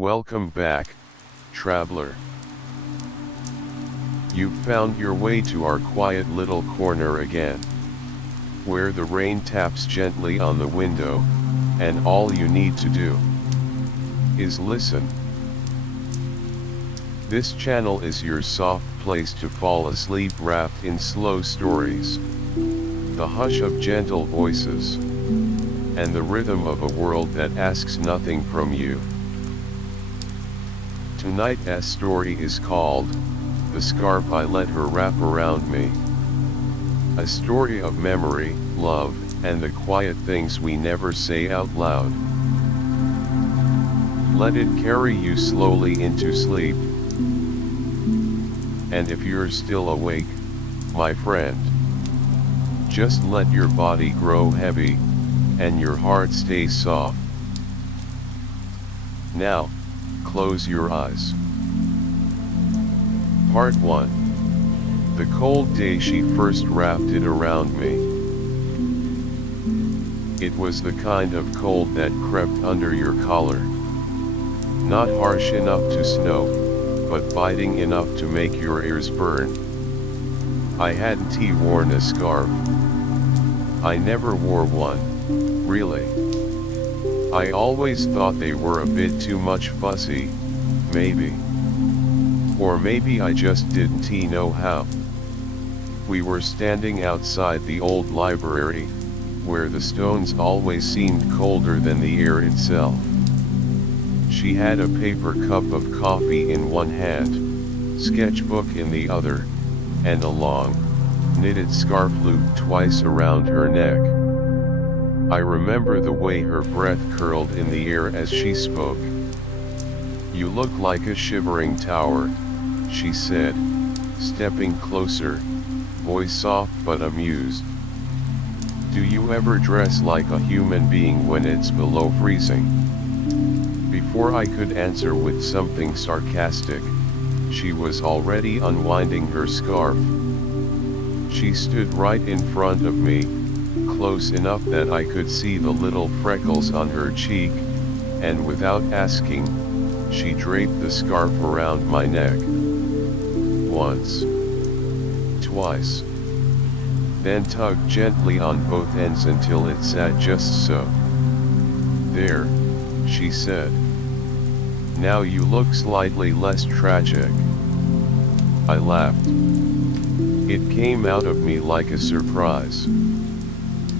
Welcome back, traveler. You've found your way to our quiet little corner again, where the rain taps gently on the window, and all you need to do is listen. This channel is your soft place to fall asleep wrapped in slow stories, the hush of gentle voices, and the rhythm of a world that asks nothing from you. Tonight's story is called, "The Scarf I Let Her Wrap Around Me." A story of memory, love, and the quiet things we never say out loud. Let it carry you slowly into sleep. And if you're still awake, my friend, just let your body grow heavy, and your heart stay soft. Now, close your eyes. Part 1. The cold day she first wrapped it around me. It was the kind of cold that crept under your collar. Not harsh enough to snow, but biting enough to make your ears burn. I hadn't worn a scarf. I never wore one, really. I always thought they were a bit too much fussy, maybe. Or maybe I just didn't know how. We were standing outside the old library, where the stones always seemed colder than the air itself. She had a paper cup of coffee in one hand, sketchbook in the other, and a long, knitted scarf looped twice around her neck. I remember the way her breath curled in the air as she spoke. "You look like a shivering tower," she said, stepping closer, voice soft but amused. "Do you ever dress like a human being when it's below freezing?" Before I could answer with something sarcastic, she was already unwinding her scarf. She stood right in front of me, close enough that I could see the little freckles on her cheek, and without asking, she draped the scarf around my neck. Once. Twice. Then tugged gently on both ends until it sat just so. "There," she said. "Now you look slightly less tragic." I laughed. It came out of me like a surprise.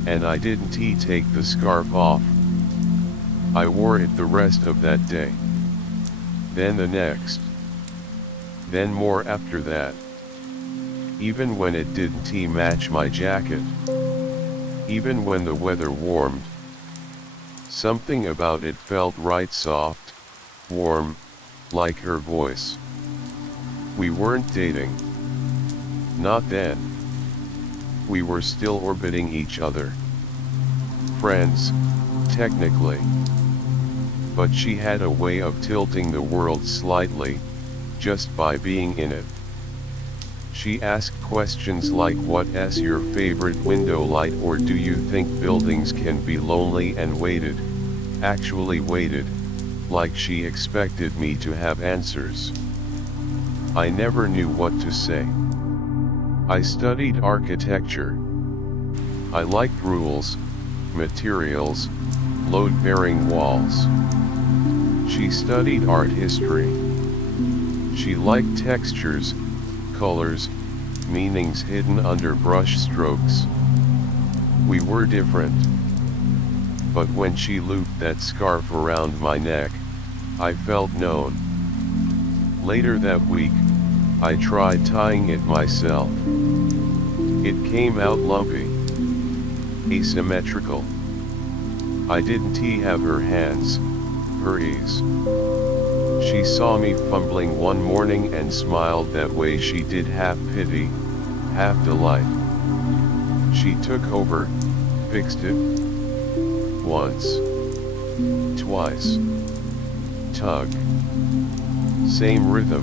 And I didn't take the scarf off. I wore it the rest of that day. Then the next. Then more after that. Even when it didn't match my jacket. Even when the weather warmed. Something about it felt right, soft, warm, like her voice. We weren't dating. Not then. We were still orbiting each other. Friends, technically. But she had a way of tilting the world slightly, just by being in it. She asked questions like, "What's your favorite window light?" or "Do you think buildings can be lonely?" and waited, actually waited, like she expected me to have answers. I never knew what to say. I studied architecture. I liked rules, materials, load-bearing walls. She studied art history. She liked textures, colors, meanings hidden under brush strokes. We were different. But when she looped that scarf around my neck, I felt known. Later that week, I tried tying it myself. It came out lumpy, asymmetrical. I didn't have her hands, her ease. She saw me fumbling one morning and smiled that way she did, half pity, half delight. She took over, fixed it. Once. Twice. Tug. Same rhythm.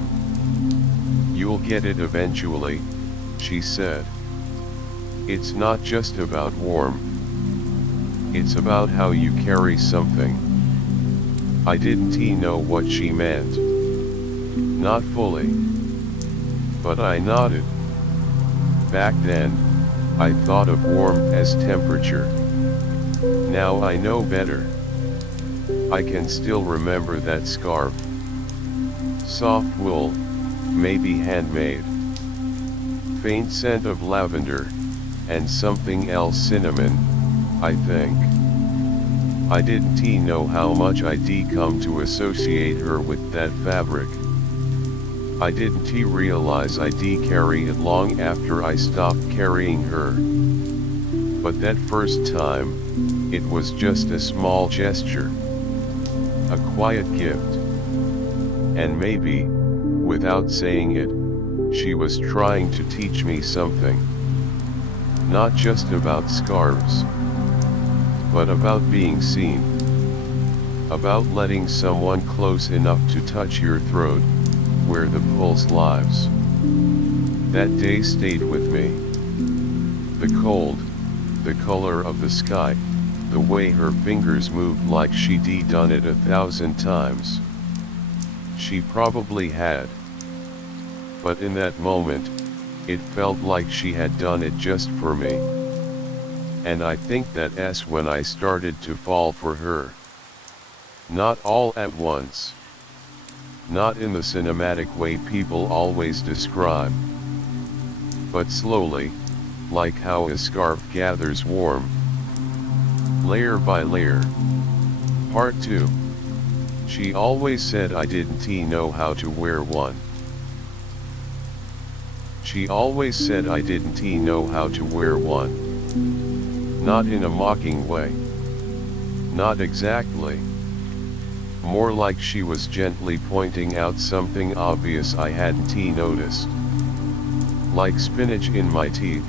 "You'll get it eventually," she said. "It's not just about warm. It's about how you carry something. I didn't know what she meant. Not fully. But I nodded. Back then, I thought of warmth as temperature. Now I know better. I can still remember that scarf. Soft wool, maybe handmade. Faint scent of lavender, and something else cinnamon, I think. I didn't know how much I'd come to associate her with that fabric. I didn't realize I'd carry it long after I stopped carrying her. But that first time, it was just a small gesture. A quiet gift. And maybe, without saying it, she was trying to teach me something. Not just about scarves, but about being seen. About letting someone close enough to touch your throat, where the pulse lives. That day stayed with me. The cold, the color of the sky, the way her fingers moved like she'd done it 1,000 times. She probably had. But in that moment, it felt like she had done it just for me. And I think that's when I started to fall for her. Not all at once. Not in the cinematic way people always describe. But slowly, like how a scarf gathers warmth. Layer by layer. Part 2. She always said I didn't know how to wear one. She always said I didn't know how to wear one. Not in a mocking way. Not exactly. More like she was gently pointing out something obvious I hadn't noticed. Like spinach in my teeth.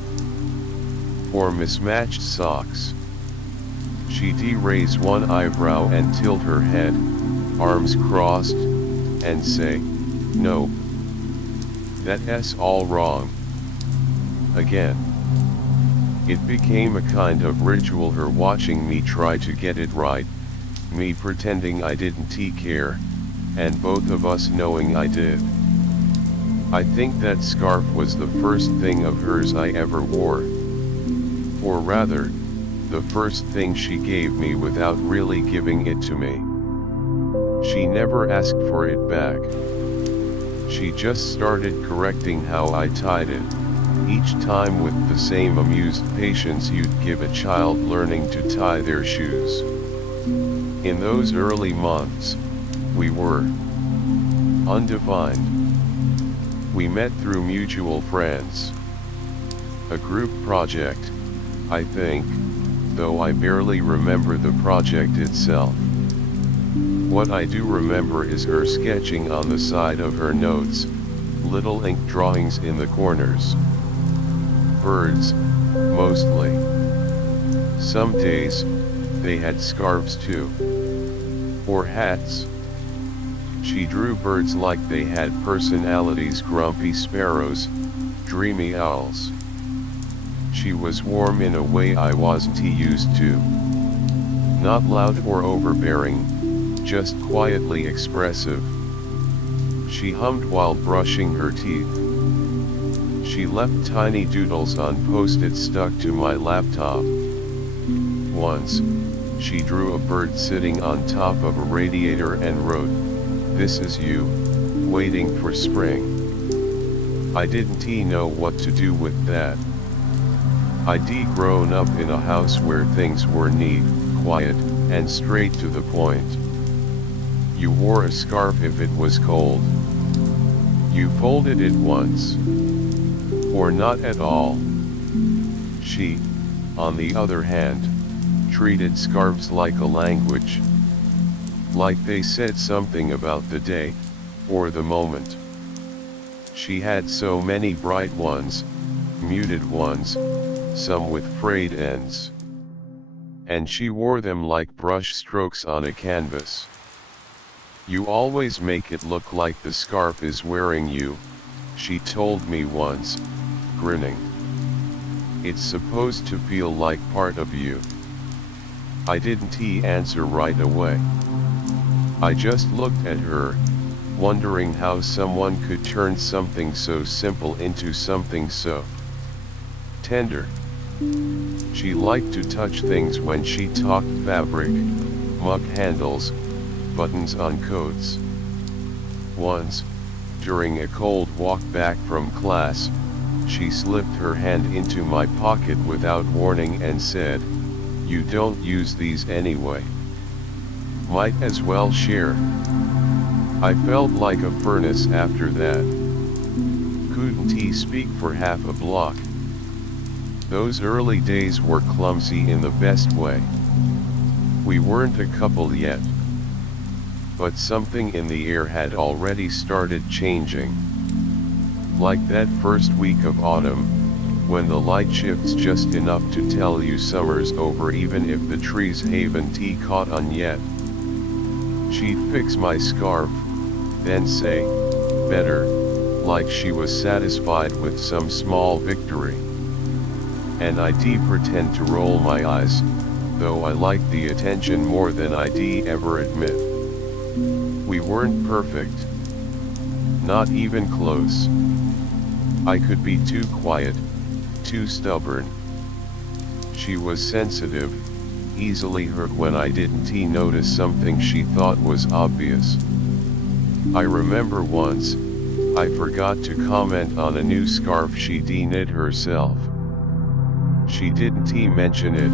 Or mismatched socks. She'd raise one eyebrow and tilt her head, arms crossed, and say, "No. That's all wrong." Again. It became a kind of ritual, her watching me try to get it right, me pretending I didn't care, and both of us knowing I did. I think that scarf was the first thing of hers I ever wore. Or rather, the first thing she gave me without really giving it to me. She never asked for it back. She just started correcting how I tied it, each time with the same amused patience you'd give a child learning to tie their shoes. In those early months, we were undefined. We met through mutual friends. A group project, I think, though I barely remember the project itself. What I do remember is her sketching on the side of her notes, little ink drawings in the corners. Birds, mostly. Some days, they had scarves too. Or hats. She drew birds like they had personalities, grumpy sparrows, dreamy owls. She was warm in a way I wasn't used to. Not loud or overbearing, just quietly expressive. She hummed while brushing her teeth. She left tiny doodles on post-its stuck to my laptop. Once, she drew a bird sitting on top of a radiator and wrote, "This is you, waiting for spring." I didn't know what to do with that. I'd grown up in a house where things were neat, quiet, and straight to the point. You wore a scarf if it was cold. You folded it once. Or not at all. She, on the other hand, treated scarves like a language. Like they said something about the day, or the moment. She had so many bright ones, muted ones, some with frayed ends. And she wore them like brush strokes on a canvas. "You always make it look like the scarf is wearing you," she told me once, grinning. "It's supposed to feel like part of you." I didn't answer right away. I just looked at her, wondering how someone could turn something so simple into something so tender. She liked to touch things when she talked: fabric, mug handles, buttons on coats. Once, during a cold walk back from class, she slipped her hand into my pocket without warning and said, "You don't use these anyway. Might as well share." I felt like a furnace after that. Couldn't he speak for half a block? Those early days were clumsy in the best way. We weren't a couple yet. But something in the air had already started changing. Like that first week of autumn, when the light shifts just enough to tell you summer's over even if the trees haven't caught on yet. She'd fix my scarf, then say, "Better," like she was satisfied with some small victory. And I'd pretend to roll my eyes, though I liked the attention more than I'd ever admit. We weren't perfect. Not even close. I could be too quiet, too stubborn. She was sensitive, easily hurt when I didn't notice something she thought was obvious. I remember once, I forgot to comment on a new scarf she'd knit herself. She didn't mention it,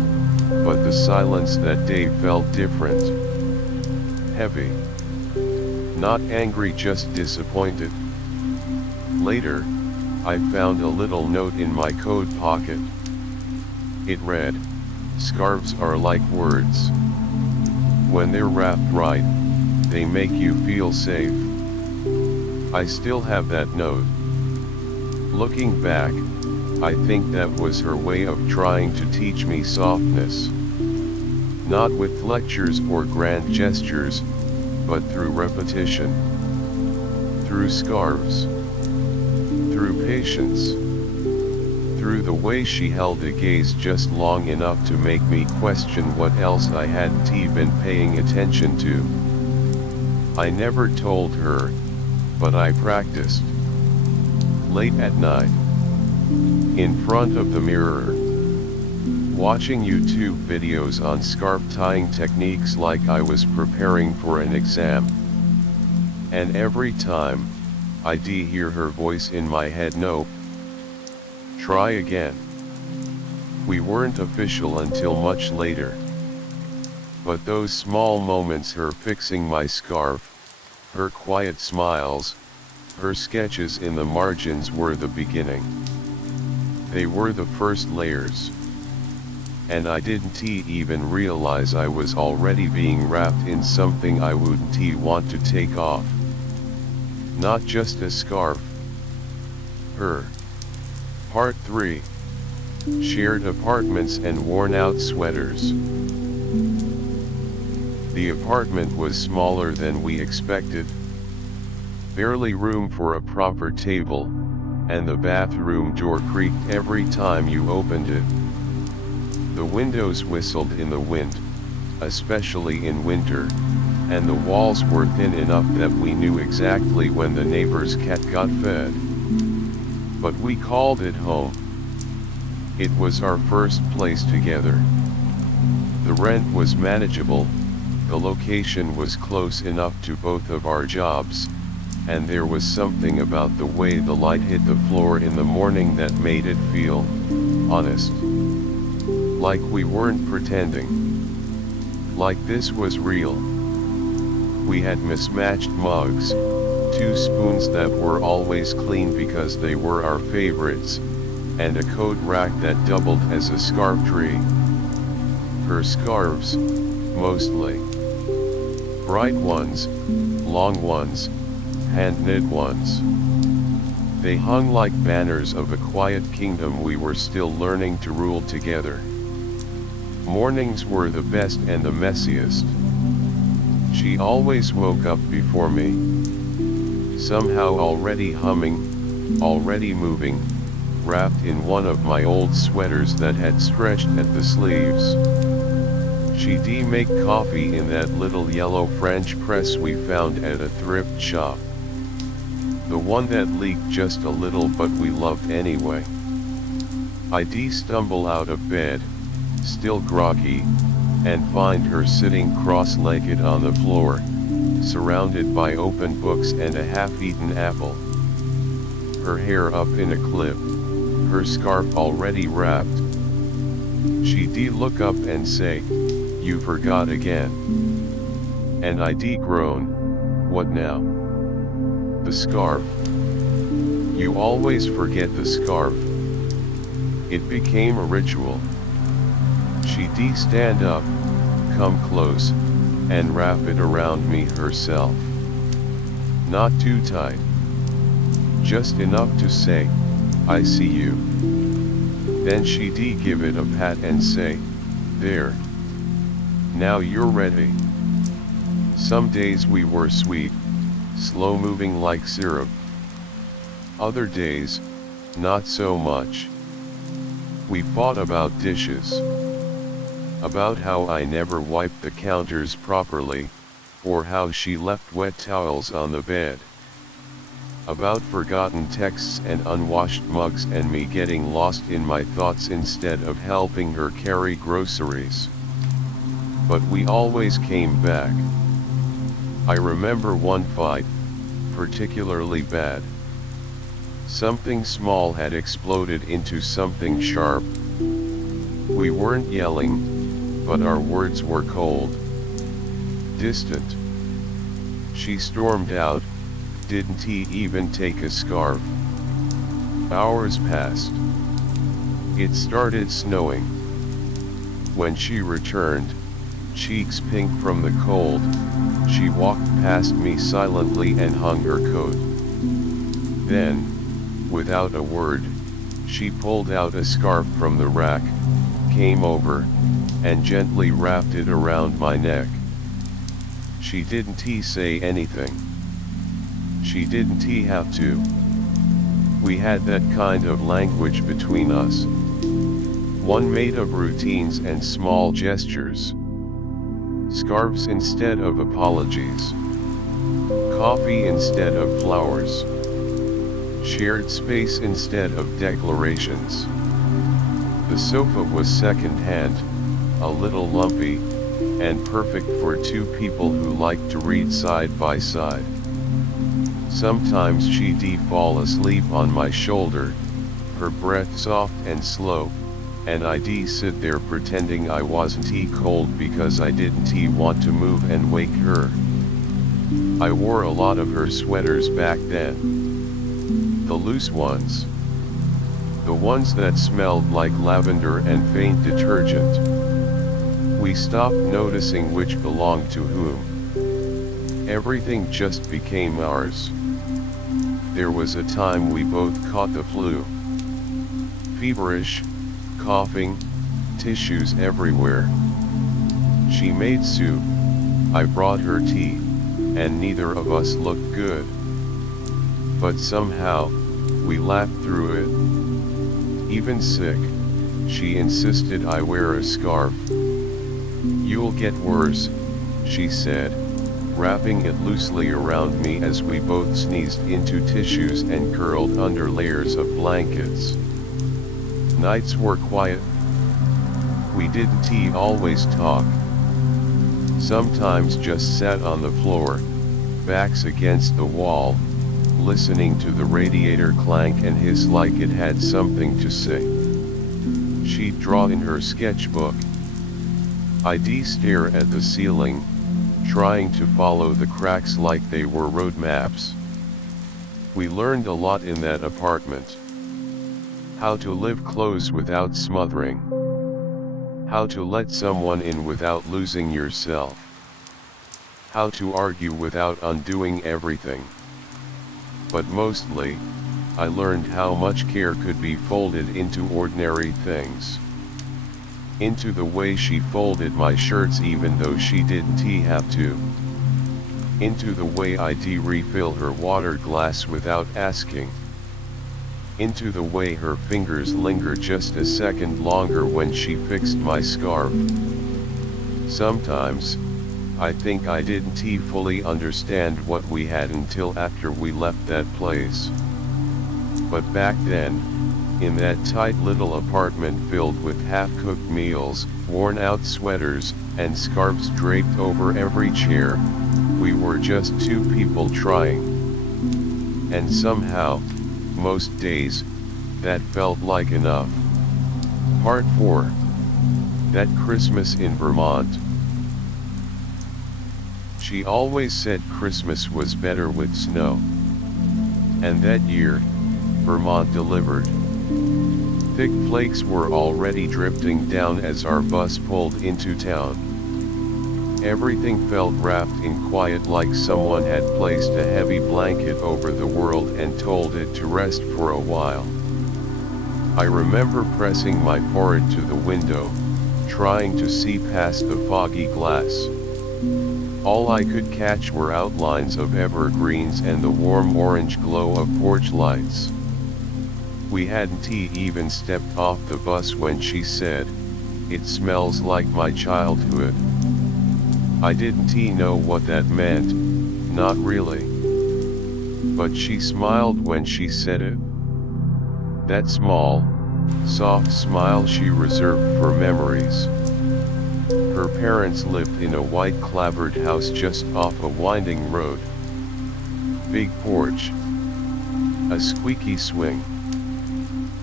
but the silence that day felt different. Heavy. Not angry, just disappointed. Later, I found a little note in my coat pocket. It read, "Scarves are like words. When they're wrapped right, they make you feel safe." I still have that note. Looking back, I think that was her way of trying to teach me softness. Not with lectures or grand gestures, but through repetition. Through scarves. Through patience. Through the way she held a gaze just long enough to make me question what else I hadn't been paying attention to. I never told her, but I practiced. Late at night. In front of the mirror. Watching YouTube videos on scarf tying techniques like I was preparing for an exam. And every time, I'd hear her voice in my head: "Nope. Try again." We weren't official until much later. But those small moments, her fixing my scarf, her quiet smiles, her sketches in the margins, were the beginning. They were the first layers. And I didn't even realize I was already being wrapped in something I wouldn't want to take off. Not just a scarf. Her. Part 3. Shared apartments and worn-out sweaters. The apartment was smaller than we expected. Barely room for a proper table, and the bathroom door creaked every time you opened it. The windows whistled in the wind, especially in winter, and the walls were thin enough that we knew exactly when the neighbor's cat got fed. But we called it home. It was our first place together. The rent was manageable, the location was close enough to both of our jobs, and there was something about the way the light hit the floor in the morning that made it feel honest. Like we weren't pretending. Like this was real. We had mismatched mugs, 2 spoons that were always clean because they were our favorites, and a coat rack that doubled as a scarf tree. Her scarves, mostly. Bright ones, long ones, hand-knit ones. They hung like banners of a quiet kingdom we were still learning to rule together. Mornings were the best and the messiest. She always woke up before me. Somehow already humming, already moving, wrapped in one of my old sweaters that had stretched at the sleeves. She'd make coffee in that little yellow French press we found at a thrift shop. The one that leaked just a little but we loved anyway. I'd stumble out of bed, still groggy, and find her sitting cross-legged on the floor, surrounded by open books and a half-eaten apple. Her hair up in a clip, her scarf already wrapped. She'd look up and say, "You forgot again." And I'd groan, "What now?" "The scarf. You always forget the scarf." It became a ritual. She'd stand up, come close, and wrap it around me herself. Not too tight. Just enough to say, "I see you." Then she'd give it a pat and say, "There. Now you're ready." Some days we were sweet, slow-moving like syrup. Other days, not so much. We fought about dishes. About how I never wiped the counters properly, or how she left wet towels on the bed. About forgotten texts and unwashed mugs and me getting lost in my thoughts instead of helping her carry groceries. But we always came back. I remember one fight, particularly bad. Something small had exploded into something sharp. We weren't yelling, but our words were cold, distant. She stormed out, didn't even take a scarf. Hours passed. It started snowing. When she returned, cheeks pink from the cold, she walked past me silently and hung her coat. Then, without a word, she pulled out a scarf from the rack, came over, and gently wrapped it around my neck. She didn't say anything. She didn't have to. We had that kind of language between us. One made of routines and small gestures. Scarves instead of apologies. Coffee instead of flowers. Shared space instead of declarations. The sofa was second-hand, a little lumpy, and perfect for two people who like to read side by side. Sometimes she'd fall asleep on my shoulder, her breath soft and slow, and I'd sit there pretending I wasn't cold because I didn't want to move and wake her. I wore a lot of her sweaters back then. The loose ones. The ones that smelled like lavender and faint detergent. We stopped noticing which belonged to whom. Everything just became ours. There was a time we both caught the flu. Feverish, coughing, tissues everywhere. She made soup, I brought her tea, and neither of us looked good. But somehow, we laughed through it. Even sick, she insisted I wear a scarf. "You'll get worse," she said, wrapping it loosely around me as we both sneezed into tissues and curled under layers of blankets. Nights were quiet. We didn't always talk. Sometimes just sat on the floor, backs against the wall, listening to the radiator clank and hiss like it had something to say. She'd draw in her sketchbook. I'd stare at the ceiling, trying to follow the cracks like they were road maps. We learned a lot in that apartment. How to live close without smothering. How to let someone in without losing yourself. How to argue without undoing everything. But mostly, I learned how much care could be folded into ordinary things. Into the way she folded my shirts even though she didn't have to. Into the way I'd refill her water glass without asking. Into the way her fingers lingered just a second longer when she fixed my scarf. Sometimes, I think I didn't fully understand what we had until after we left that place. But back then, in that tight little apartment filled with half-cooked meals, worn-out sweaters, and scarves draped over every chair, we were just two people trying. And somehow, most days, that felt like enough. Part 4. That Christmas in Vermont. She always said Christmas was better with snow. And that year, Vermont delivered. Thick flakes were already drifting down as our bus pulled into town. Everything felt wrapped in quiet, like someone had placed a heavy blanket over the world and told it to rest for a while. I remember pressing my forehead to the window, trying to see past the foggy glass. All I could catch were outlines of evergreens and the warm orange glow of porch lights. We hadn't even stepped off the bus when she said, "It smells like my childhood." I didn't know what that meant, not really. But she smiled when she said it. That small, soft smile she reserved for memories. Her parents lived in a white clapboard house just off a winding road. Big porch. A squeaky swing.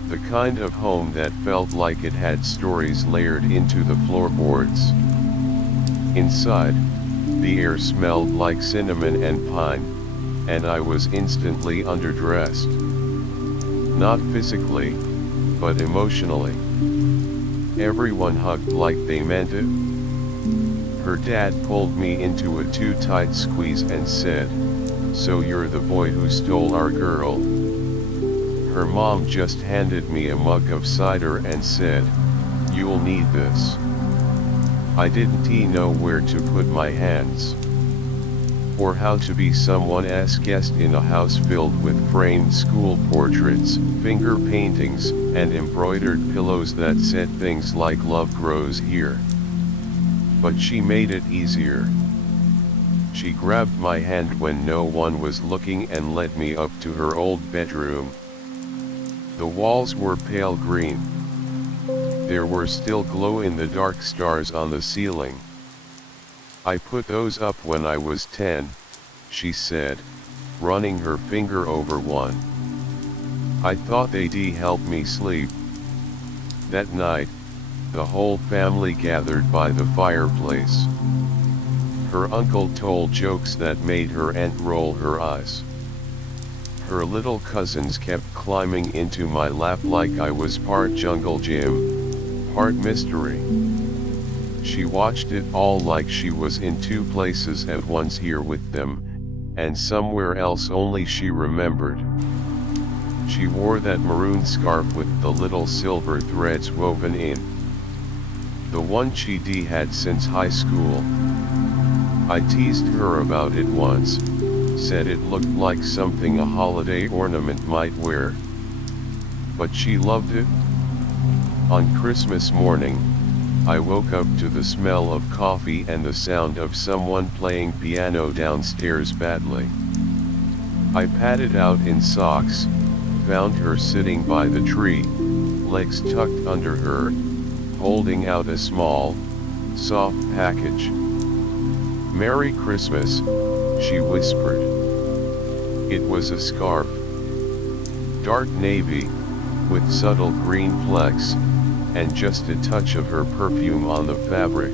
The kind of home that felt like it had stories layered into the floorboards. Inside, the air smelled like cinnamon and pine, and I was instantly underdressed. Not physically, but emotionally. Everyone hugged like they meant it. Her dad pulled me into a too tight squeeze and said, "So you're the boy who stole our girl?" Her mom just handed me a mug of cider and said, "You'll need this." I didn't know where to put my hands, or how to be someone's guest in a house filled with framed school portraits, finger paintings, and embroidered pillows that said things like "Love grows here." But she made it easier. She grabbed my hand when no one was looking and led me up to her old bedroom. The walls were pale green. There were still glow-in-the-dark stars on the ceiling. "I put those up when I was 10, she said, running her finger over one. "I thought they'd help me sleep." That night, the whole family gathered by the fireplace. Her uncle told jokes that made her aunt roll her eyes. Her little cousins kept climbing into my lap like I was part jungle gym, part mystery. She watched it all like she was in two places at once, here with them, and somewhere else only she remembered. She wore that maroon scarf with the little silver threads woven in. The one she'd had since high school. I teased her about it once, said it looked like something a holiday ornament might wear. But she loved it. On Christmas morning, I woke up to the smell of coffee and the sound of someone playing piano downstairs badly. I padded out in socks, found her sitting by the tree, legs tucked under her, holding out a small, soft package. "Merry Christmas," she whispered. It was a scarf. Dark navy, with subtle green flecks, and just a touch of her perfume on the fabric.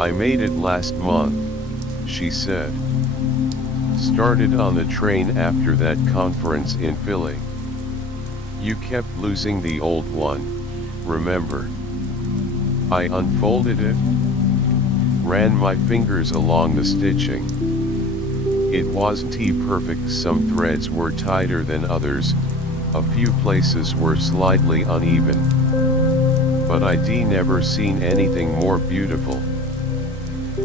"I made it last month," she said. "Started on the train after that conference in Philly. You kept losing the old one, remember?" I unfolded it, ran my fingers along the stitching. It wasn't perfect, some threads were tighter than others, a few places were slightly uneven. But I'd never seen anything more beautiful.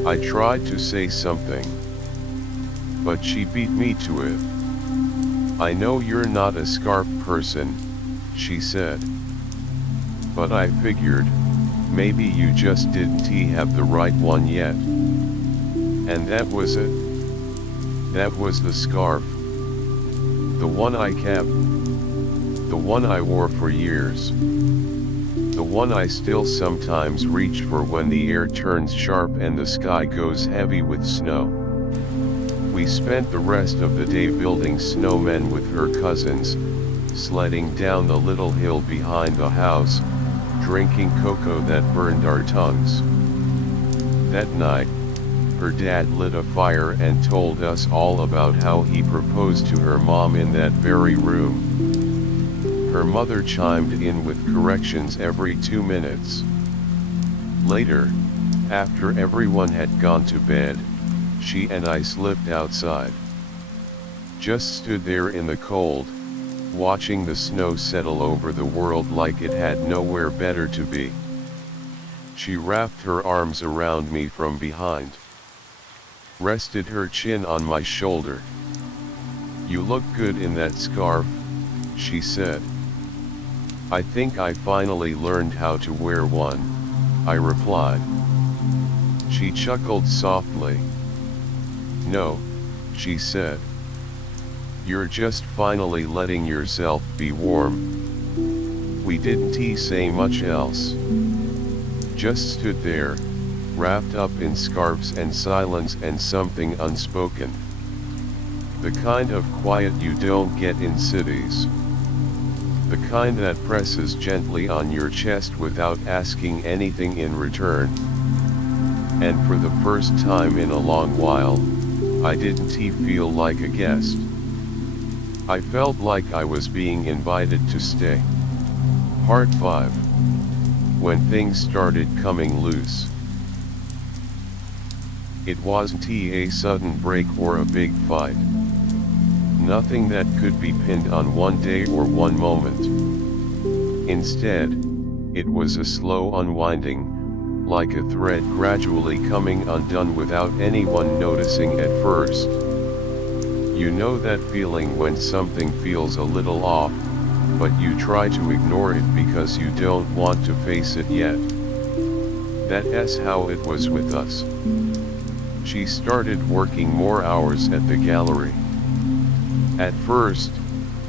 I tried to say something, but she beat me to it. "I know you're not a scarf person," she said. "But I figured, maybe you just didn't have the right one yet. And that was it. That was the scarf. The one I kept. The one I wore for years. The one I still sometimes reach for when the air turns sharp and the sky goes heavy with snow. We spent the rest of the day building snowmen with her cousins, sledding down the little hill behind the house, drinking cocoa that burned our tongues. That night, her dad lit a fire and told us all about how he proposed to her mom in that very room. Her mother chimed in with corrections every 2 minutes. Later, after everyone had gone to bed, she and I slipped outside. Just stood there in the cold, watching the snow settle over the world like it had nowhere better to be. She wrapped her arms around me from behind, rested her chin on my shoulder. "You look good in that scarf," she said. "I think I finally learned how to wear one," I replied. She chuckled softly. "No," she said. "You're just finally letting yourself be warm." We didn't say much else. Just stood there, wrapped up in scarves and silence and something unspoken. The kind of quiet you don't get in cities. The kind that presses gently on your chest without asking anything in return. And for the first time in a long while, I didn't feel like a guest. I felt like I was being invited to stay. Part 5. When things started coming loose. It wasn't a sudden break or a big fight. Nothing that could be pinned on one day or one moment. Instead, it was a slow unwinding, like a thread gradually coming undone without anyone noticing at first. You know that feeling when something feels a little off, but you try to ignore it because you don't want to face it yet. That's how it was with us. She started working more hours at the gallery. At first,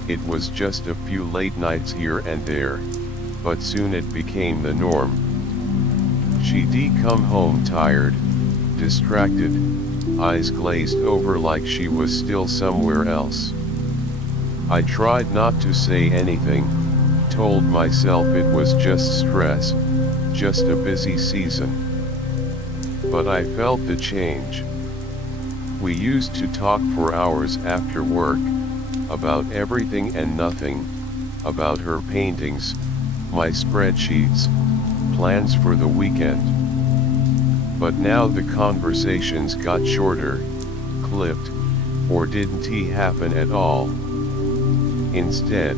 it was just a few late nights here and there, but soon it became the norm. She'd come home tired, distracted, eyes glazed over like she was still somewhere else. I tried not to say anything, told myself it was just stress, just a busy season. But I felt the change. We used to talk for hours after work, about everything and nothing, about her paintings, my spreadsheets, plans for the weekend. But now the conversations got shorter, clipped, or didn't happen at all. Instead,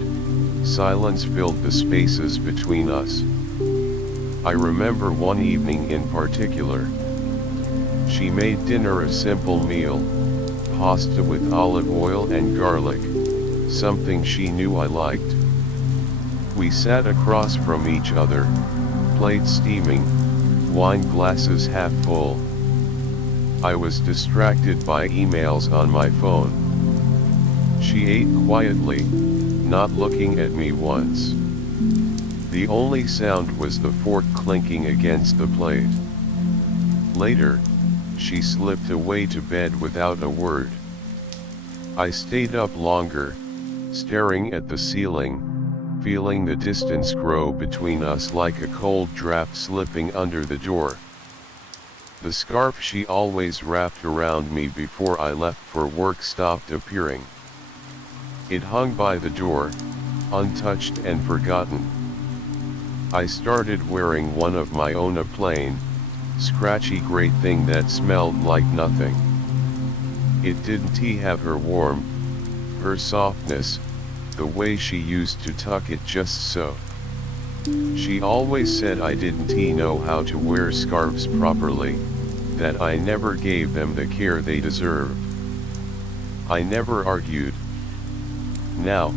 silence filled the spaces between us. I remember one evening in particular. She made dinner a simple meal, pasta with olive oil and garlic, something she knew I liked. We sat across from each other, plates steaming, wine glasses half full. I was distracted by emails on my phone. She ate quietly, not looking at me once. The only sound was the fork clinking against the plate. Later, she slipped away to bed without a word. I stayed up longer, staring at the ceiling, feeling the distance grow between us like a cold draft slipping under the door. The scarf she always wrapped around me before I left for work stopped appearing. It hung by the door, untouched and forgotten. I started wearing one of my own, a plain, scratchy gray thing that smelled like nothing. It didn't have her warmth, her softness, the way she used to tuck it just so. She always said I didn't know how to wear scarves properly, that I never gave them the care they deserved. I never argued. Now,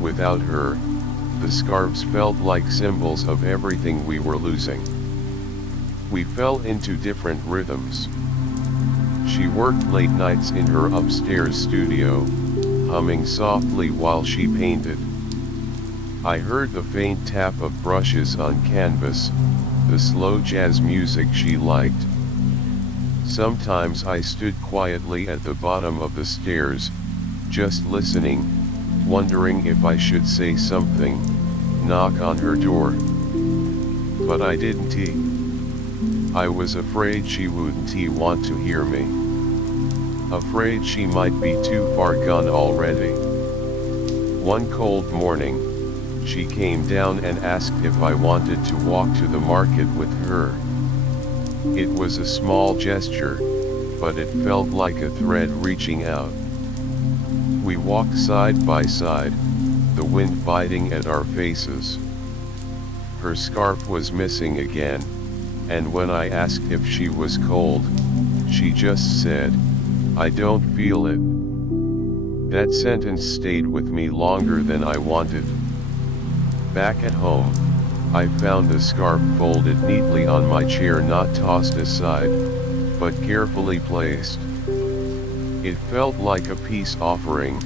without her, the scarves felt like symbols of everything we were losing. We fell into different rhythms. She worked late nights in her upstairs studio, humming softly while she painted. I heard the faint tap of brushes on canvas, the slow jazz music she liked. Sometimes I stood quietly at the bottom of the stairs, just listening, wondering if I should say something, knock on her door. But I didn't. I was afraid she wouldn't want to hear me. Afraid she might be too far gone already. One cold morning, she came down and asked if I wanted to walk to the market with her. It was a small gesture, but it felt like a thread reaching out. We walked side by side, the wind biting at our faces. Her scarf was missing again, and when I asked if she was cold, she just said, "I don't feel it." That sentence stayed with me longer than I wanted. Back at home, I found the scarf folded neatly on my chair, not tossed aside, but carefully placed. It felt like a peace offering,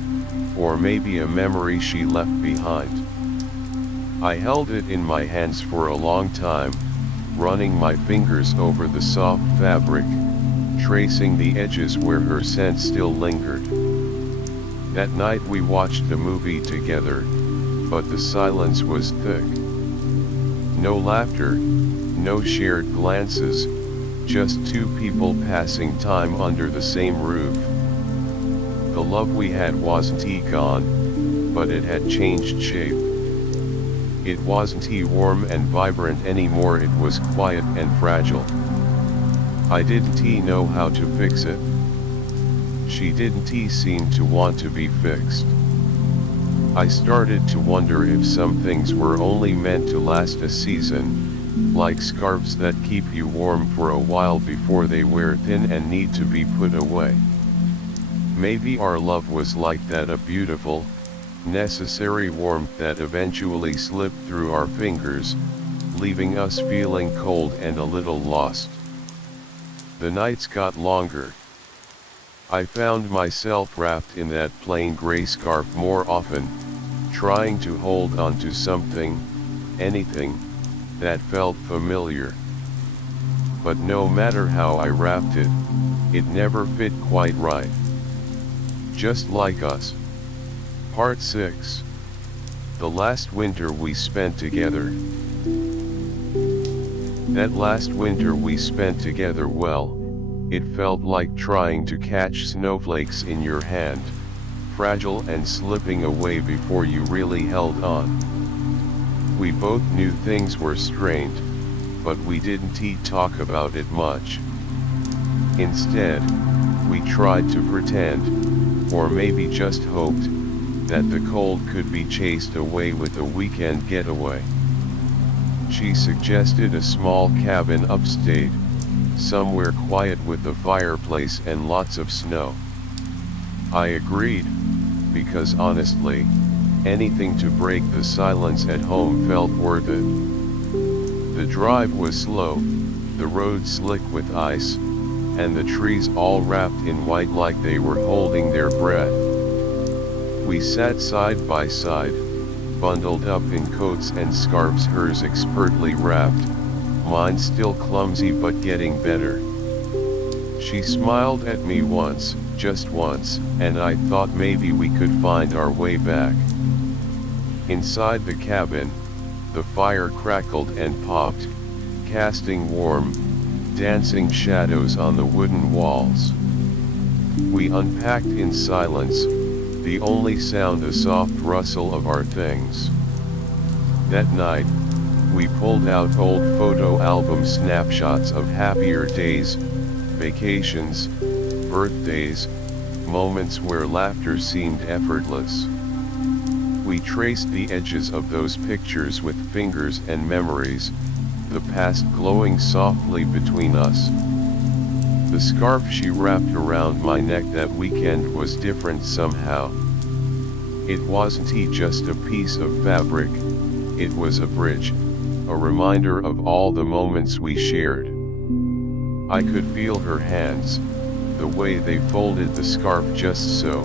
or maybe a memory she left behind. I held it in my hands for a long time, running my fingers over the soft fabric, tracing the edges where her scent still lingered. That night we watched a movie together, but the silence was thick. No laughter, no shared glances, just two people passing time under the same roof. The love we had wasn't gone, but it had changed shape. It wasn't warm and vibrant anymore, it was quiet and fragile. I didn't know how to fix it. She didn't seem to want to be fixed. I started to wonder if some things were only meant to last a season, like scarves that keep you warm for a while before they wear thin and need to be put away. Maybe our love was like that, a beautiful, necessary warmth that eventually slipped through our fingers, leaving us feeling cold and a little lost. The nights got longer. I found myself wrapped in that plain gray scarf more often, trying to hold on to something, anything, that felt familiar. But no matter how I wrapped it, it never fit quite right. Just like us. Part 6. The last winter we spent together. That last winter we spent together, well, it felt like trying to catch snowflakes in your hand, fragile and slipping away before you really held on. We both knew things were strained, but we didn't talk about it much. Instead, we tried to pretend, or maybe just hoped, that the cold could be chased away with a weekend getaway. She suggested a small cabin upstate, somewhere quiet with a fireplace and lots of snow. I agreed, because honestly, anything to break the silence at home felt worth it. The drive was slow, the road slick with ice, and the trees all wrapped in white like they were holding their breath. We sat side by side, bundled up in coats and scarves, hers expertly wrapped, mine still clumsy but getting better. She smiled at me once, just once, and I thought maybe we could find our way back. Inside the cabin, the fire crackled and popped, casting warm, dancing shadows on the wooden walls. We unpacked in silence, the only sound a soft rustle of our things. That night, we pulled out old photo album snapshots of happier days, vacations, birthdays, moments where laughter seemed effortless. We traced the edges of those pictures with fingers and memories, the past glowing softly between us. The scarf she wrapped around my neck that weekend was different somehow. It wasn't just a piece of fabric, it was a bridge, a reminder of all the moments we shared. I could feel her hands, the way they folded the scarf just so,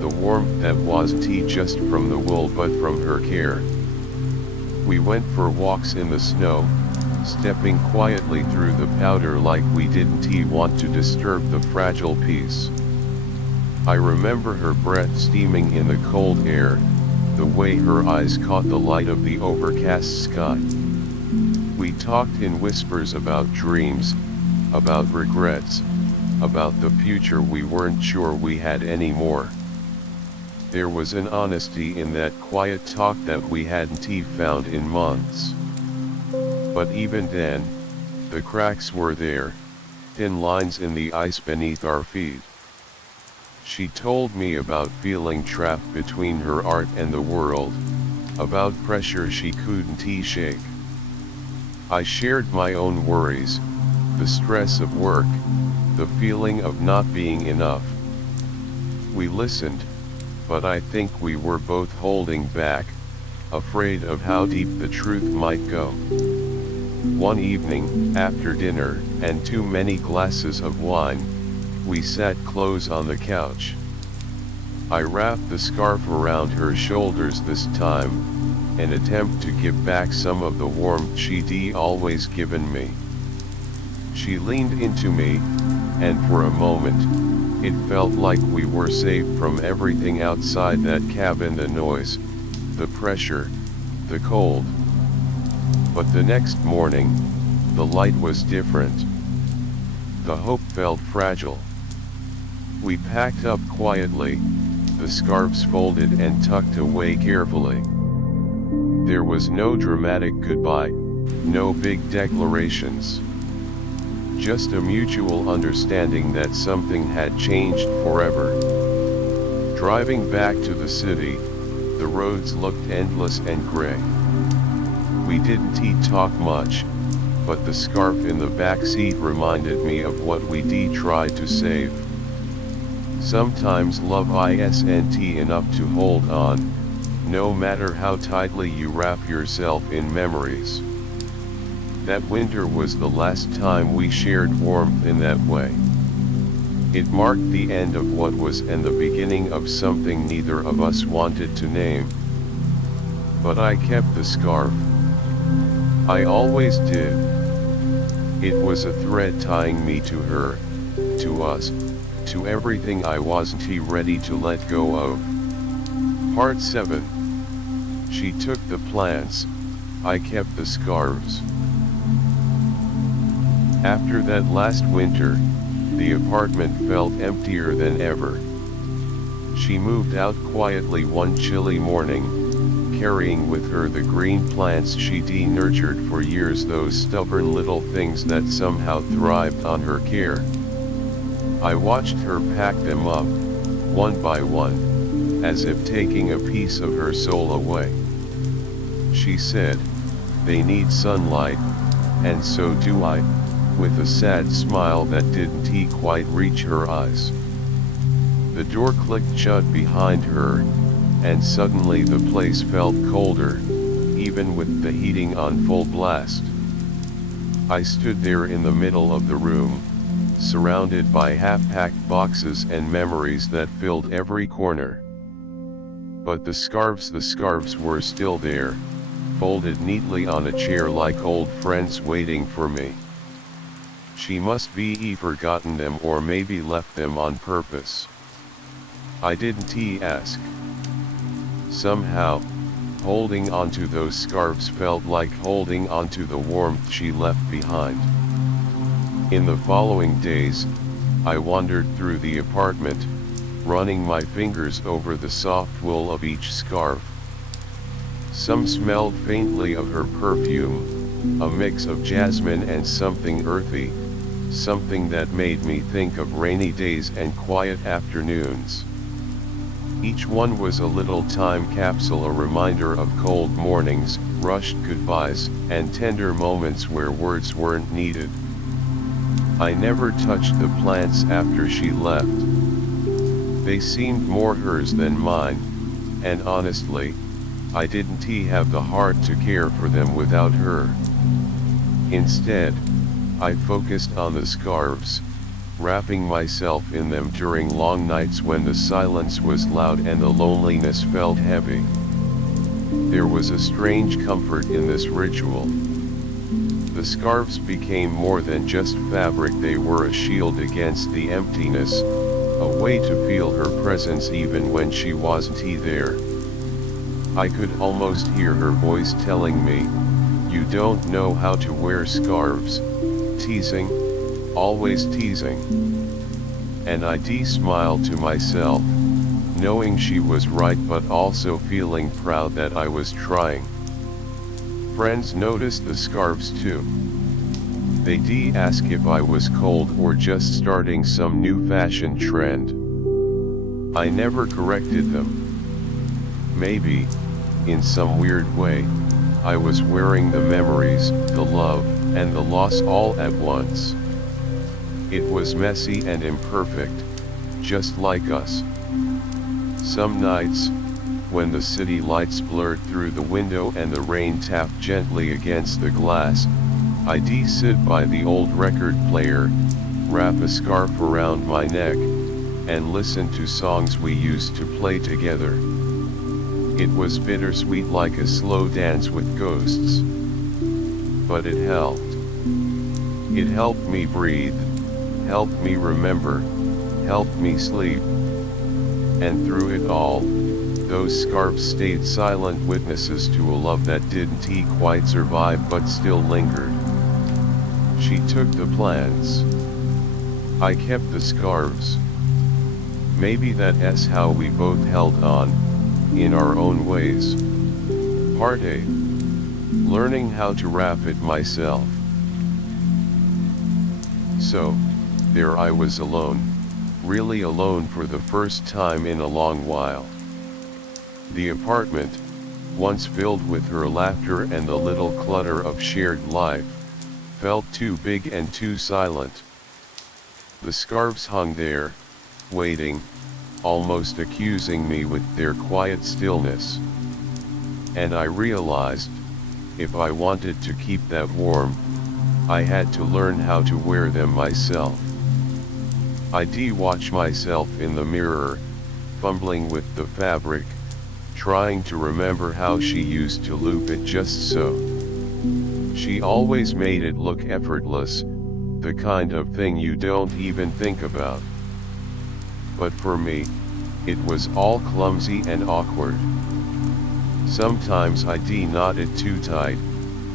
the warmth that wasn't just from the wool but from her care. We went for walks in the snow, stepping quietly through the powder like we didn't want to disturb the fragile peace. I remember her breath steaming in the cold air, the way her eyes caught the light of the overcast sky. We talked in whispers about dreams, about regrets, about the future we weren't sure we had anymore. There was an honesty in that quiet talk that we hadn't found in months. But even then, the cracks were there, thin lines in the ice beneath our feet. She told me about feeling trapped between her art and the world, about pressure she couldn't shake. I shared my own worries, the stress of work, the feeling of not being enough. We listened, but I think we were both holding back, afraid of how deep the truth might go. One evening, after dinner, and too many glasses of wine, we sat close on the couch. I wrapped the scarf around her shoulders this time, an attempt to give back some of the warmth she'd always given me. She leaned into me, and for a moment, it felt like we were saved from everything outside that cabin, the noise, the pressure, the cold. But the next morning, the light was different. The hope felt fragile. We packed up quietly, the scarves folded and tucked away carefully. There was no dramatic goodbye, no big declarations. Just a mutual understanding that something had changed forever. Driving back to the city, the roads looked endless and gray. We didn't talk much, but the scarf in the back seat reminded me of what we'd tried to save. Sometimes love isn't enough to hold on, no matter how tightly you wrap yourself in memories. That winter was the last time we shared warmth in that way. It marked the end of what was and the beginning of something neither of us wanted to name. But I kept the scarf. I always did. It was a thread tying me to her, to us, to everything I wasn't ready to let go of. Part 7. She took the plants, I kept the scarves. After that last winter, the apartment felt emptier than ever. She moved out quietly one chilly morning, carrying with her the green plants she'd nurtured for years, those stubborn little things that somehow thrived on her care. I watched her pack them up, one by one, as if taking a piece of her soul away. She said, "They need sunlight, and so do I," with a sad smile that didn't quite reach her eyes. The door clicked shut behind her, and suddenly the place felt colder, even with the heating on full blast. I stood there in the middle of the room, surrounded by half-packed boxes and memories that filled every corner. But the scarves were still there, folded neatly on a chair like old friends waiting for me. She must be forgotten them or maybe left them on purpose. I didn't ask. Somehow, holding onto those scarves felt like holding onto the warmth she left behind. In the following days, I wandered through the apartment, running my fingers over the soft wool of each scarf. Some smelled faintly of her perfume, a mix of jasmine and something earthy, something that made me think of rainy days and quiet afternoons. Each one was a little time capsule, a reminder of cold mornings, rushed goodbyes, and tender moments where words weren't needed. I never touched the plants after she left. They seemed more hers than mine, and honestly, I didn't have the heart to care for them without her. Instead, I focused on the scarves, wrapping myself in them during long nights when the silence was loud and the loneliness felt heavy. There was a strange comfort in this ritual. The scarves became more than just fabric, they were a shield against the emptiness, a way to feel her presence even when she wasn't there. I could almost hear her voice telling me, "You don't know how to wear scarves," teasing, always teasing. And I smiled to myself, knowing she was right but also feeling proud that I was trying. Friends noticed the scarves too. They asked if I was cold or just starting some new fashion trend. I never corrected them. Maybe, in some weird way, I was wearing the memories, the love, and the loss all at once. It was messy and imperfect, just like us. Some nights, when the city lights blurred through the window and the rain tapped gently against the glass, I'd sit by the old record player, wrap a scarf around my neck, and listen to songs we used to play together. It was bittersweet, like a slow dance with ghosts. But it helped. It helped me breathe, helped me remember, helped me sleep. And through it all, those scarves stayed silent witnesses to a love that didn't quite survive but still lingered. She took the plans. I kept the scarves. Maybe that's how we both held on, in our own ways. Part A. Learning how to wrap it myself. So, there I was alone, really alone for the first time in a long while. The apartment, once filled with her laughter and the little clutter of shared life, felt too big and too silent. The scarves hung there, waiting, almost accusing me with their quiet stillness. And I realized, if I wanted to keep that warm, I had to learn how to wear them myself. I'd watch myself in the mirror, fumbling with the fabric, trying to remember how she used to loop it just so. She always made it look effortless, the kind of thing you don't even think about. But for me, it was all clumsy and awkward. Sometimes I'd knot it too tight,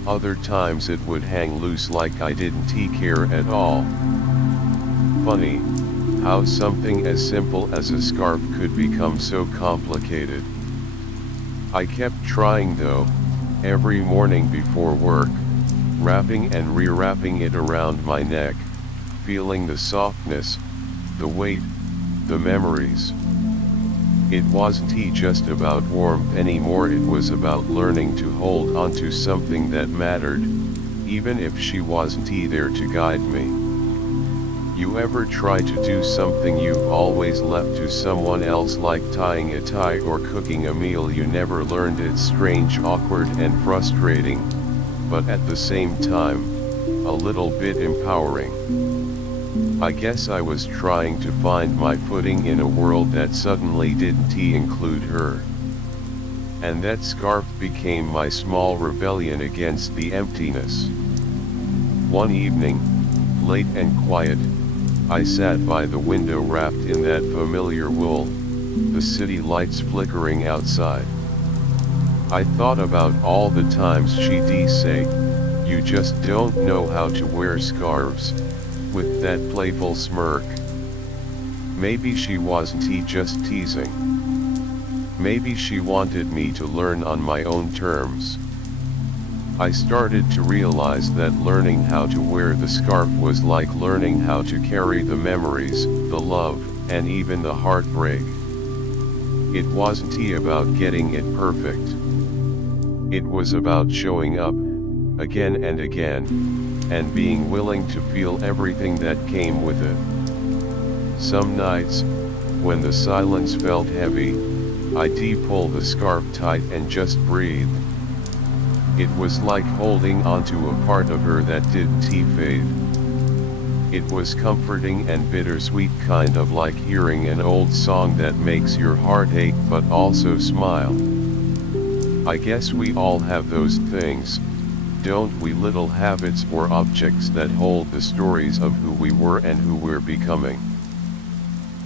other times it would hang loose like I didn't care at all. Funny, how something as simple as a scarf could become so complicated. I kept trying though, every morning before work, wrapping and re-wrapping it around my neck, feeling the softness, the weight, the memories. It wasn't just about warmth anymore, it was about learning to hold onto something that mattered, even if she wasn't there to guide me. You ever try to do something you've always left to someone else, like tying a tie or cooking a meal you never learned? It's strange, awkward and frustrating, but at the same time, a little bit empowering. I guess I was trying to find my footing in a world that suddenly didn't include her. And that scarf became my small rebellion against the emptiness. One evening, late and quiet, I sat by the window wrapped in that familiar wool, the city lights flickering outside. I thought about all the times she'd say, "You just don't know how to wear scarves," with that playful smirk. Maybe she wasn't just teasing. Maybe she wanted me to learn on my own terms. I started to realize that learning how to wear the scarf was like learning how to carry the memories, the love, and even the heartbreak. It wasn't about getting it perfect. It was about showing up, again and again, and being willing to feel everything that came with it. Some nights, when the silence felt heavy, I'd pull the scarf tight and just breathe. It was like holding onto a part of her that didn't fade. It was comforting and bittersweet, kind of like hearing an old song that makes your heart ache but also smile. I guess we all have those things, don't we, little habits or objects that hold the stories of who we were and who we're becoming.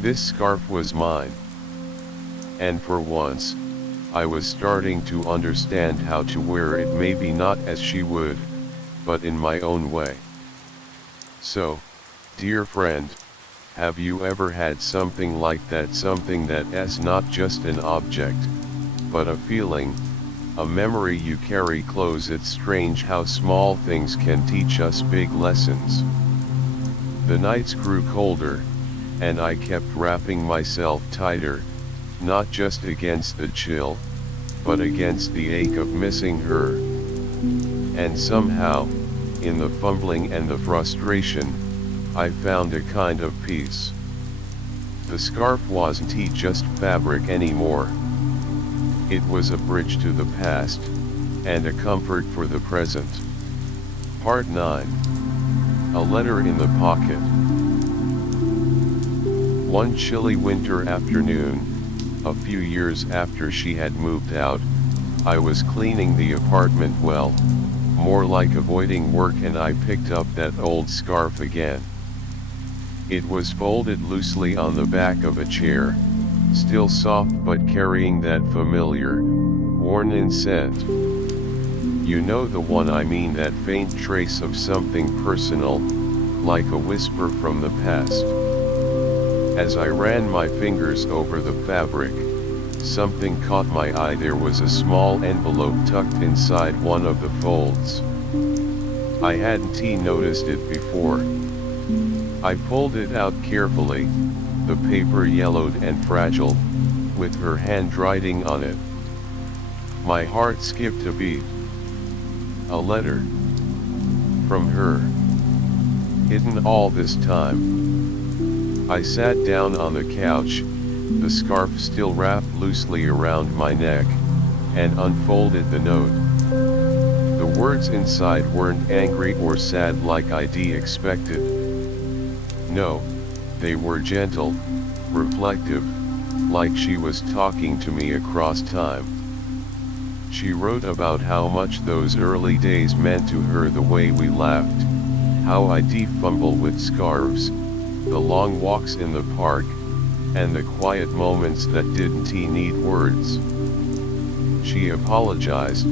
This scarf was mine. And for once, I was starting to understand how to wear it, maybe not as she would, but in my own way. So, dear friend, have you ever had something like that, something that's not just an object, but a feeling, a memory you carry close? It's strange how small things can teach us big lessons. The nights grew colder, and I kept wrapping myself tighter, not just against the chill, but against the ache of missing her. And somehow, in the fumbling and the frustration, I found a kind of peace. The scarf wasn't just fabric anymore. It was a bridge to the past, and a comfort for the present. Part 9. A letter in the pocket. One chilly winter afternoon, a few years after she had moved out, I was cleaning the apartment, well, more like avoiding work, and I picked up that old scarf again. It was folded loosely on the back of a chair, still soft but carrying that familiar, worn-in scent. You know the one I mean, that faint trace of something personal, like a whisper from the past. As I ran my fingers over the fabric, something caught my eye. There was a small envelope tucked inside one of the folds. I hadn't noticed it before. I pulled it out carefully, the paper yellowed and fragile, with her handwriting on it. My heart skipped a beat. A letter. From her. Hidden all this time. I sat down on the couch, the scarf still wrapped loosely around my neck, and unfolded the note. The words inside weren't angry or sad like I'd expected. No, they were gentle, reflective, like she was talking to me across time. She wrote about how much those early days meant to her, the way we laughed, how I'd fumble with scarves, the long walks in the park, and the quiet moments that didn't need words. She apologized,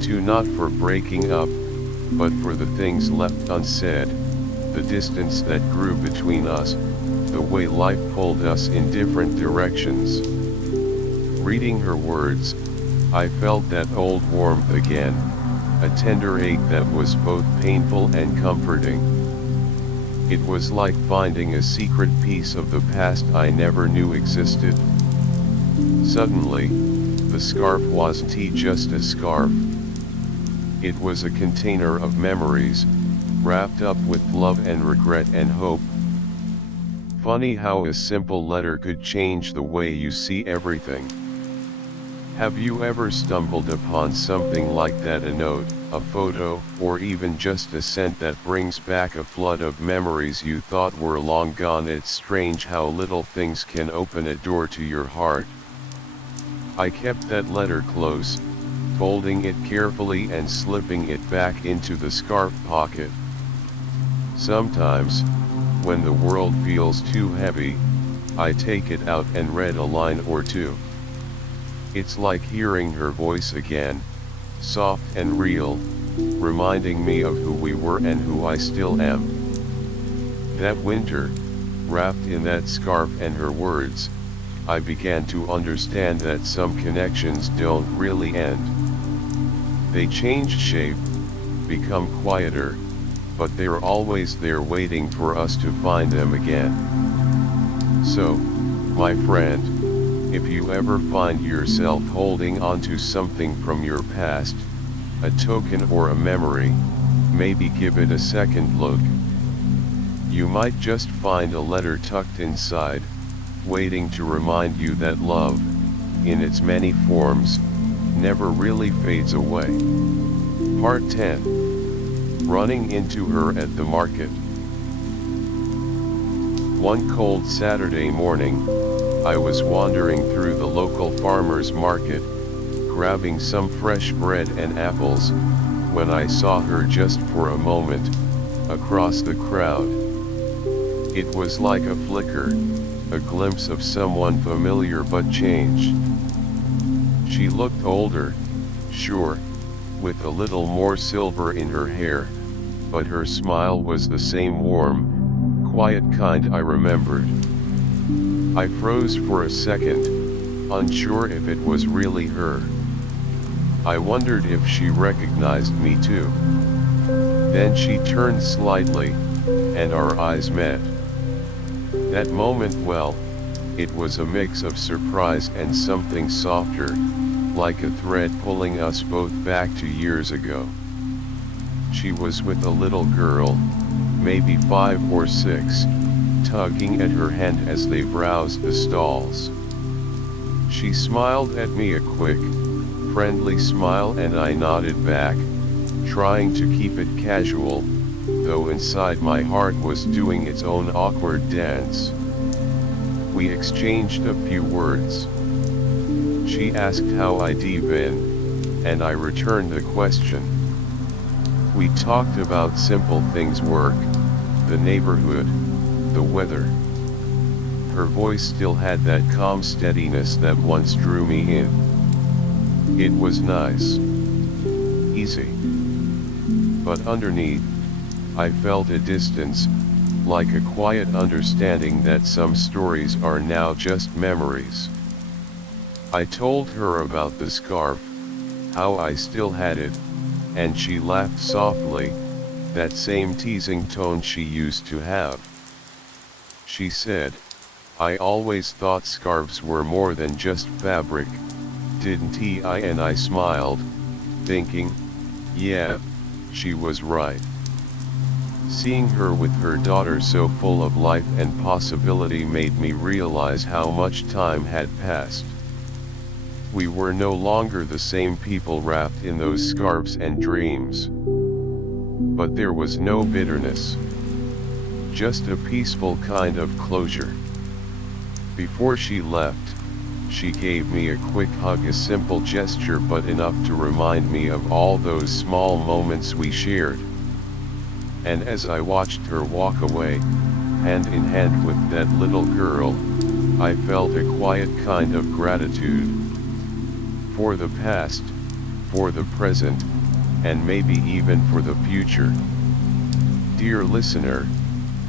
too, not for breaking up, but for the things left unsaid, the distance that grew between us, the way life pulled us in different directions. Reading her words, I felt that old warmth again, a tender ache that was both painful and comforting. It was like finding a secret piece of the past I never knew existed. Suddenly, the scarf wasn't just a scarf. It was a container of memories, wrapped up with love and regret and hope. Funny how a simple letter could change the way you see everything. Have you ever stumbled upon something like that, a note, a photo, or even just a scent that brings back a flood of memories you thought were long gone? It's strange how little things can open a door to your heart. I kept that letter close, folding it carefully and slipping it back into the scarf pocket. Sometimes, when the world feels too heavy, I take it out and read a line or two. It's like hearing her voice again, soft and real, reminding me of who we were and who I still am. That winter, wrapped in that scarf and her words, I began to understand that some connections don't really end. They change shape, become quieter, but they're always there waiting for us to find them again. So, my friend, if you ever find yourself holding onto something from your past, a token or a memory, maybe give it a second look. You might just find a letter tucked inside, waiting to remind you that love, in its many forms, never really fades away. Part 10. Running into her at the market. One cold Saturday morning, I was wandering through the local farmer's market, grabbing some fresh bread and apples, when I saw her just for a moment, across the crowd. It was like a flicker, a glimpse of someone familiar but changed. She looked older, sure, with a little more silver in her hair, but her smile was the same warm, quiet kind I remembered. I froze for a second, unsure if it was really her. I wondered if she recognized me too. Then she turned slightly, and our eyes met. That moment, well, it was a mix of surprise and something softer, like a thread pulling us both back to years ago. She was with a little girl, maybe 5 or 6, tugging at her hand as they browsed the stalls. She smiled at me, a quick, friendly smile, and I nodded back, trying to keep it casual, though inside my heart was doing its own awkward dance. We exchanged a few words. She asked how I'd been, and I returned the question. We talked about simple things: work, the neighborhood, the weather. Her voice still had that calm steadiness that once drew me in. It was nice. Easy. But underneath, I felt a distance, like a quiet understanding that some stories are now just memories. I told her about the scarf, how I still had it, and she laughed softly, that same teasing tone she used to have. She said, "I always thought scarves were more than just fabric, didn't I?" And I smiled, thinking, yeah, she was right. Seeing her with her daughter so full of life and possibility made me realize how much time had passed. We were no longer the same people wrapped in those scarves and dreams. But there was no bitterness. Just a peaceful kind of closure. Before she left, she gave me a quick hug, a simple gesture but enough to remind me of all those small moments we shared. And as I watched her walk away, hand in hand with that little girl, I felt a quiet kind of gratitude. For the past, for the present, and maybe even for the future. Dear listener,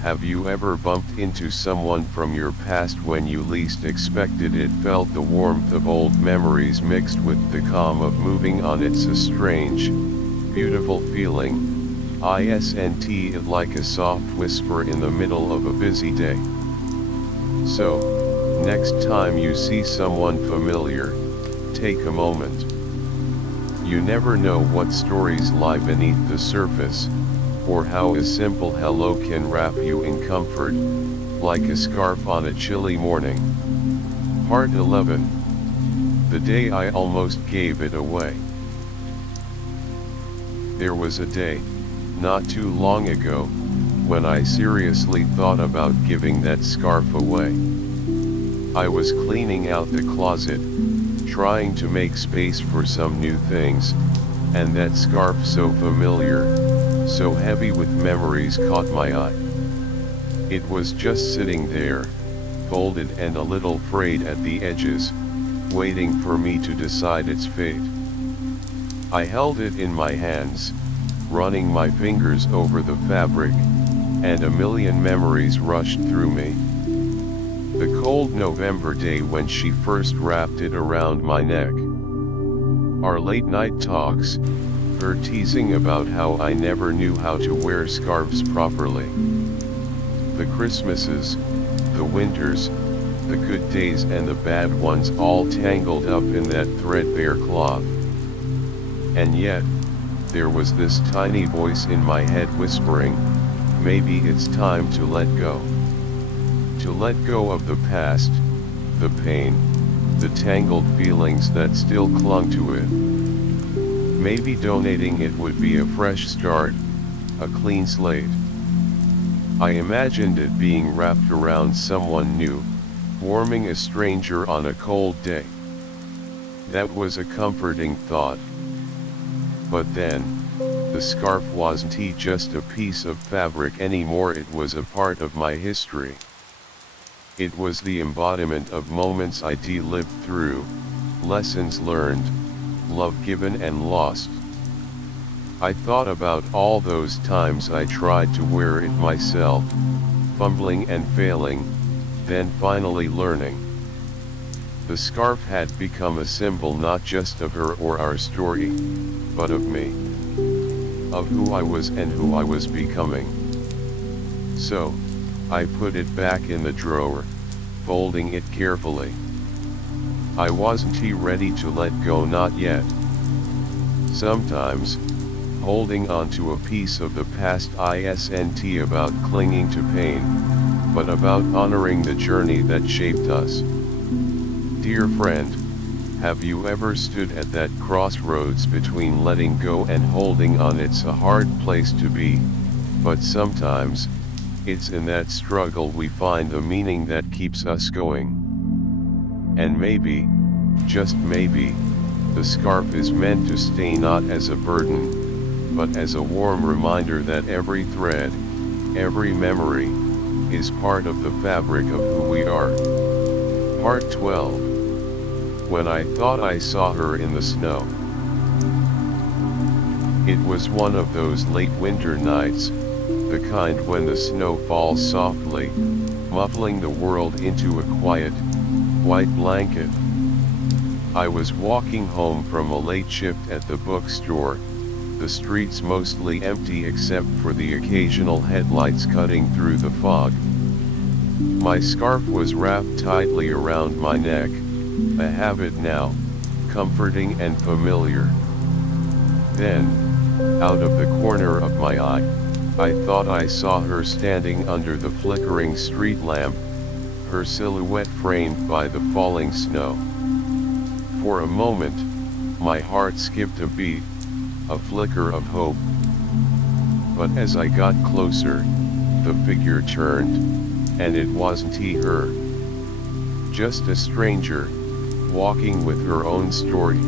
have you ever bumped into someone from your past when you least expected it? Felt the warmth of old memories mixed with the calm of moving on? It's a strange, beautiful feeling, isn't it, like a soft whisper in the middle of a busy day. So, next time you see someone familiar, take a moment. You never know what stories lie beneath the surface, or how a simple hello can wrap you in comfort, like a scarf on a chilly morning. Part 11. The day I almost gave it away. There was a day, not too long ago, when I seriously thought about giving that scarf away. I was cleaning out the closet, trying to make space for some new things, and that scarf, so familiar, so heavy with memories, caught my eye. It was just sitting there, folded and a little frayed at the edges, waiting for me to decide its fate. I held it in my hands, running my fingers over the fabric, and a million memories rushed through me. The cold November day when she first wrapped it around my neck. Our late night talks, her teasing about how I never knew how to wear scarves properly. The Christmases, the winters, the good days and the bad ones, all tangled up in that threadbare cloth. And yet, there was this tiny voice in my head whispering, maybe it's time to let go. To let go of the past, the pain, the tangled feelings that still clung to it. Maybe donating it would be a fresh start, a clean slate. I imagined it being wrapped around someone new, warming a stranger on a cold day. That was a comforting thought. But then, the scarf wasn't just a piece of fabric anymore, it was a part of my history. It was the embodiment of moments I lived through, lessons learned, love given and lost. I thought about all those times I tried to wear it myself, fumbling and failing, then finally learning. The scarf had become a symbol not just of her or our story, but of me. Of who I was and who I was becoming. So, I put it back in the drawer, folding it carefully. I wasn't ready to let go, not yet. Sometimes, holding on to a piece of the past isn't about clinging to pain, but about honoring the journey that shaped us. Dear friend, have you ever stood at that crossroads between letting go and holding on? It's a hard place to be, but sometimes, it's in that struggle we find the meaning that keeps us going. And maybe, just maybe, the scarf is meant to stay not as a burden, but as a warm reminder that every thread, every memory, is part of the fabric of who we are. Part 12. When I thought I saw her in the snow. It was one of those late winter nights, the kind when the snow falls softly, muffling the world into a quiet, white blanket. I was walking home from a late shift at the bookstore, the streets mostly empty except for the occasional headlights cutting through the fog. My scarf was wrapped tightly around my neck, a habit now, comforting and familiar. Then, out of the corner of my eye, I thought I saw her standing under the flickering street lamp, her silhouette framed by the falling snow. For a moment, my heart skipped a beat, a flicker of hope. But as I got closer, the figure turned, and it wasn't her. Just a stranger, walking with her own story.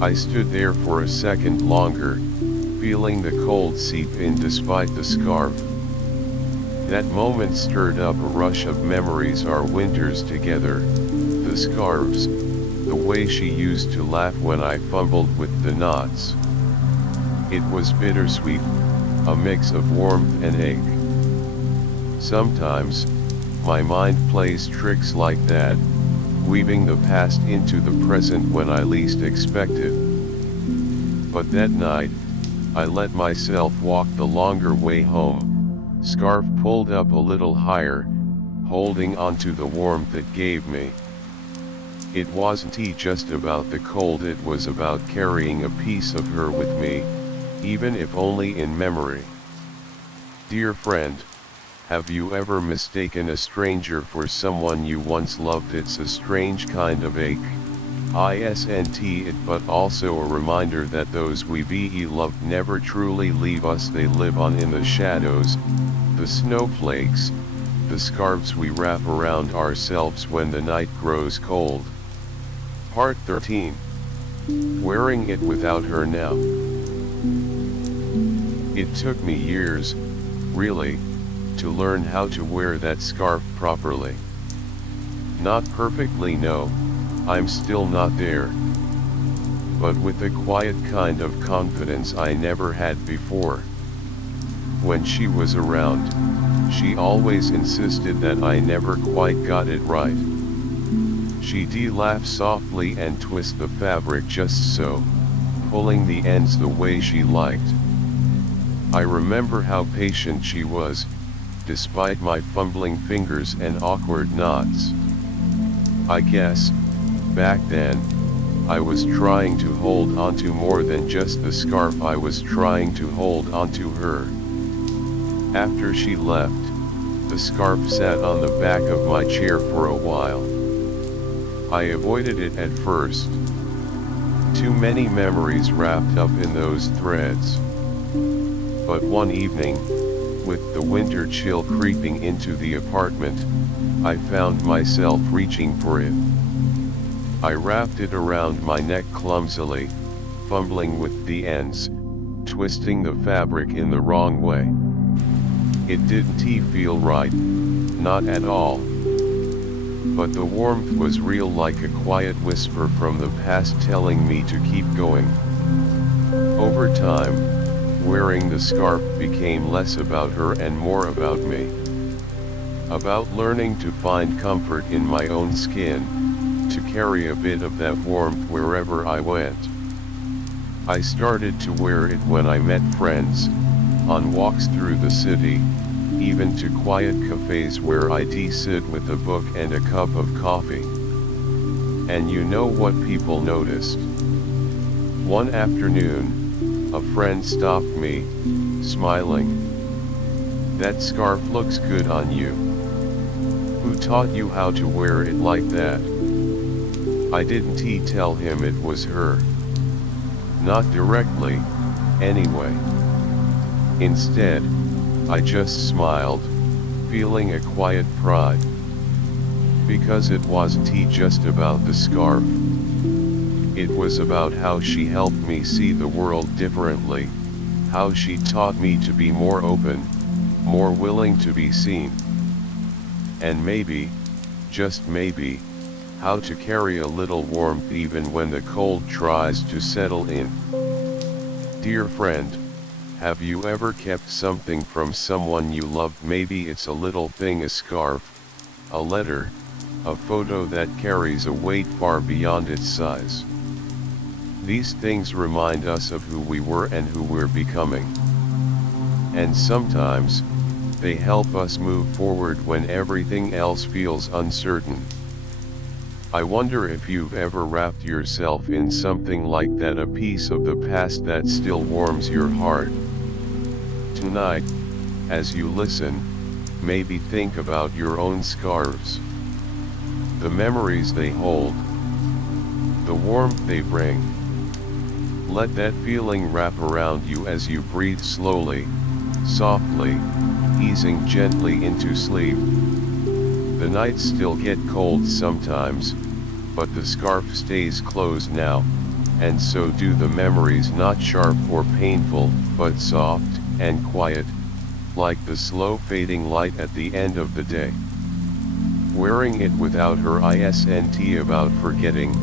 I stood there for a second longer, feeling the cold seep in despite the scarf. That moment stirred up a rush of memories, our winters together, the scarves, the way she used to laugh when I fumbled with the knots. It was bittersweet, a mix of warmth and ache. Sometimes, my mind plays tricks like that, weaving the past into the present when I least expect it. But that night, I let myself walk the longer way home, scarf pulled up a little higher, holding onto the warmth it gave me. It wasn't just about the cold, it was about carrying a piece of her with me, even if only in memory. Dear friend, have you ever mistaken a stranger for someone you once loved? It's a strange kind of ache, but also a reminder that those we loved never truly leave us. They live on in the shadows, the snowflakes, the scarves we wrap around ourselves when the night grows cold. Part 13. Wearing it without her now. It took me years, really, to learn how to wear that scarf properly. Not perfectly, no, I'm still not there. But with a quiet kind of confidence I never had before. When she was around, she always insisted that I never quite got it right. She'd laugh softly and twist the fabric just so, pulling the ends the way she liked. I remember how patient she was, despite my fumbling fingers and awkward knots. I guess, back then, I was trying to hold onto more than just the scarf. I was trying to hold onto her. After she left, the scarf sat on the back of my chair for a while. I avoided it at first. Too many memories wrapped up in those threads. But one evening, with the winter chill creeping into the apartment, I found myself reaching for it. I wrapped it around my neck clumsily, fumbling with the ends, twisting the fabric in the wrong way. It didn't feel right, not at all. But the warmth was real, like a quiet whisper from the past telling me to keep going. Over time, wearing the scarf became less about her and more about me. About learning to find comfort in my own skin, to carry a bit of that warmth wherever I went. I started to wear it when I met friends, on walks through the city, even to quiet cafes where I'd sit with a book and a cup of coffee. And you know what people noticed? One afternoon, a friend stopped me, smiling. "That scarf looks good on you. Who taught you how to wear it like that?" I didn't tell him it was her. Not directly, anyway. Instead, I just smiled, feeling a quiet pride. Because it wasn't just about the scarf. It was about how she helped me see the world differently, how she taught me to be more open, more willing to be seen. And maybe, just maybe, how to carry a little warmth even when the cold tries to settle in. Dear friend, have you ever kept something from someone you loved? Maybe it's a little thing, a scarf, a letter, a photo that carries a weight far beyond its size. These things remind us of who we were and who we're becoming. And sometimes, they help us move forward when everything else feels uncertain. I wonder if you've ever wrapped yourself in something like that, a piece of the past that still warms your heart. Tonight, as you listen, maybe think about your own scarves. The memories they hold. The warmth they bring. Let that feeling wrap around you as you breathe slowly, softly, easing gently into sleep. The nights still get cold sometimes, but the scarf stays closed now, and so do the memories, not sharp or painful, but soft and quiet, like the slow fading light at the end of the day. Wearing it without her isn't about forgetting,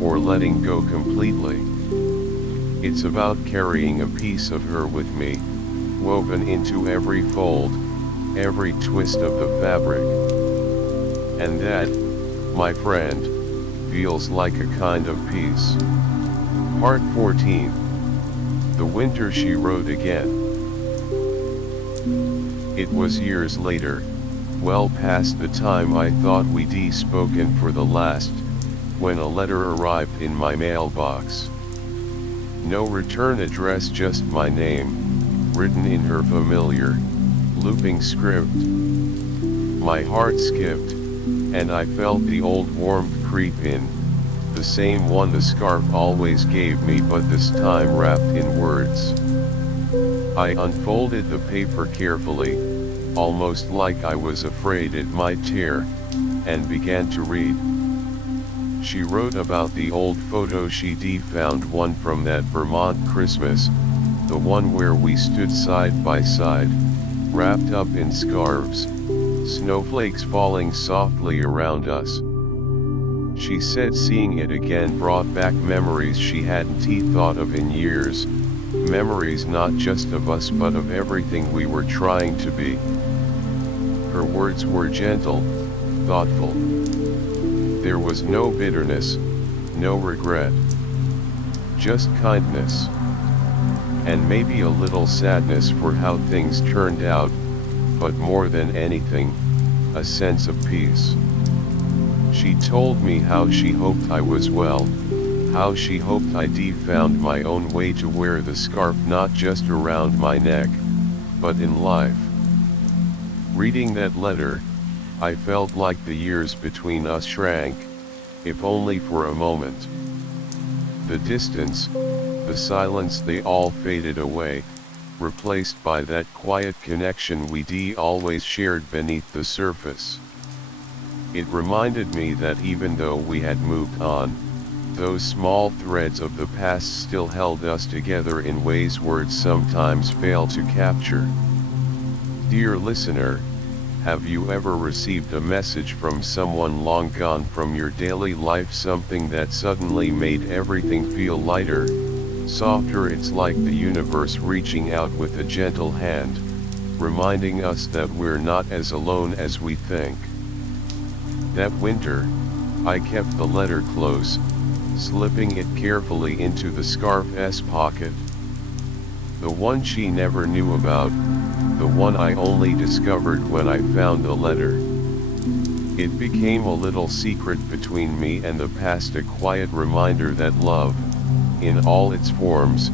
or letting go completely. It's about carrying a piece of her with me, woven into every fold, every twist of the fabric. And that, my friend, feels like a kind of peace. Part 14. The winter she wrote again. It was years later, well past the time I thought we'd spoken for the last, when a letter arrived in my mailbox. No return address, just my name, written in her familiar, looping script. My heart skipped, and I felt the old warmth creep in, the same one the scarf always gave me, but this time wrapped in words. I unfolded the paper carefully, almost like I was afraid it might tear, and began to read. She wrote about the old photo she'd found, one from that Vermont Christmas, the one where we stood side by side, wrapped up in scarves, snowflakes falling softly around us. She said seeing it again brought back memories she hadn't thought of in years, memories not just of us but of everything we were trying to be. Her words were gentle, thoughtful. There was no bitterness, no regret. Just kindness. And maybe a little sadness for how things turned out, but more than anything, a sense of peace. She told me how she hoped I was well, how she hoped I'd found my own way to wear the scarf not just around my neck, but in life. Reading that letter, I felt like the years between us shrank, if only for a moment. The distance, the silence, they all faded away, replaced by that quiet connection we always shared beneath the surface. It reminded me that even though we had moved on, those small threads of the past still held us together in ways words sometimes fail to capture. Dear listener, have you ever received a message from someone long gone from your daily life, something that suddenly made everything feel lighter, softer? It's like the universe reaching out with a gentle hand, reminding us that we're not as alone as we think. That winter, I kept the letter close, slipping it carefully into the scarf's pocket. The one she never knew about, the one I only discovered when I found the letter. It became a little secret between me and the past, a quiet reminder that love, in all its forms,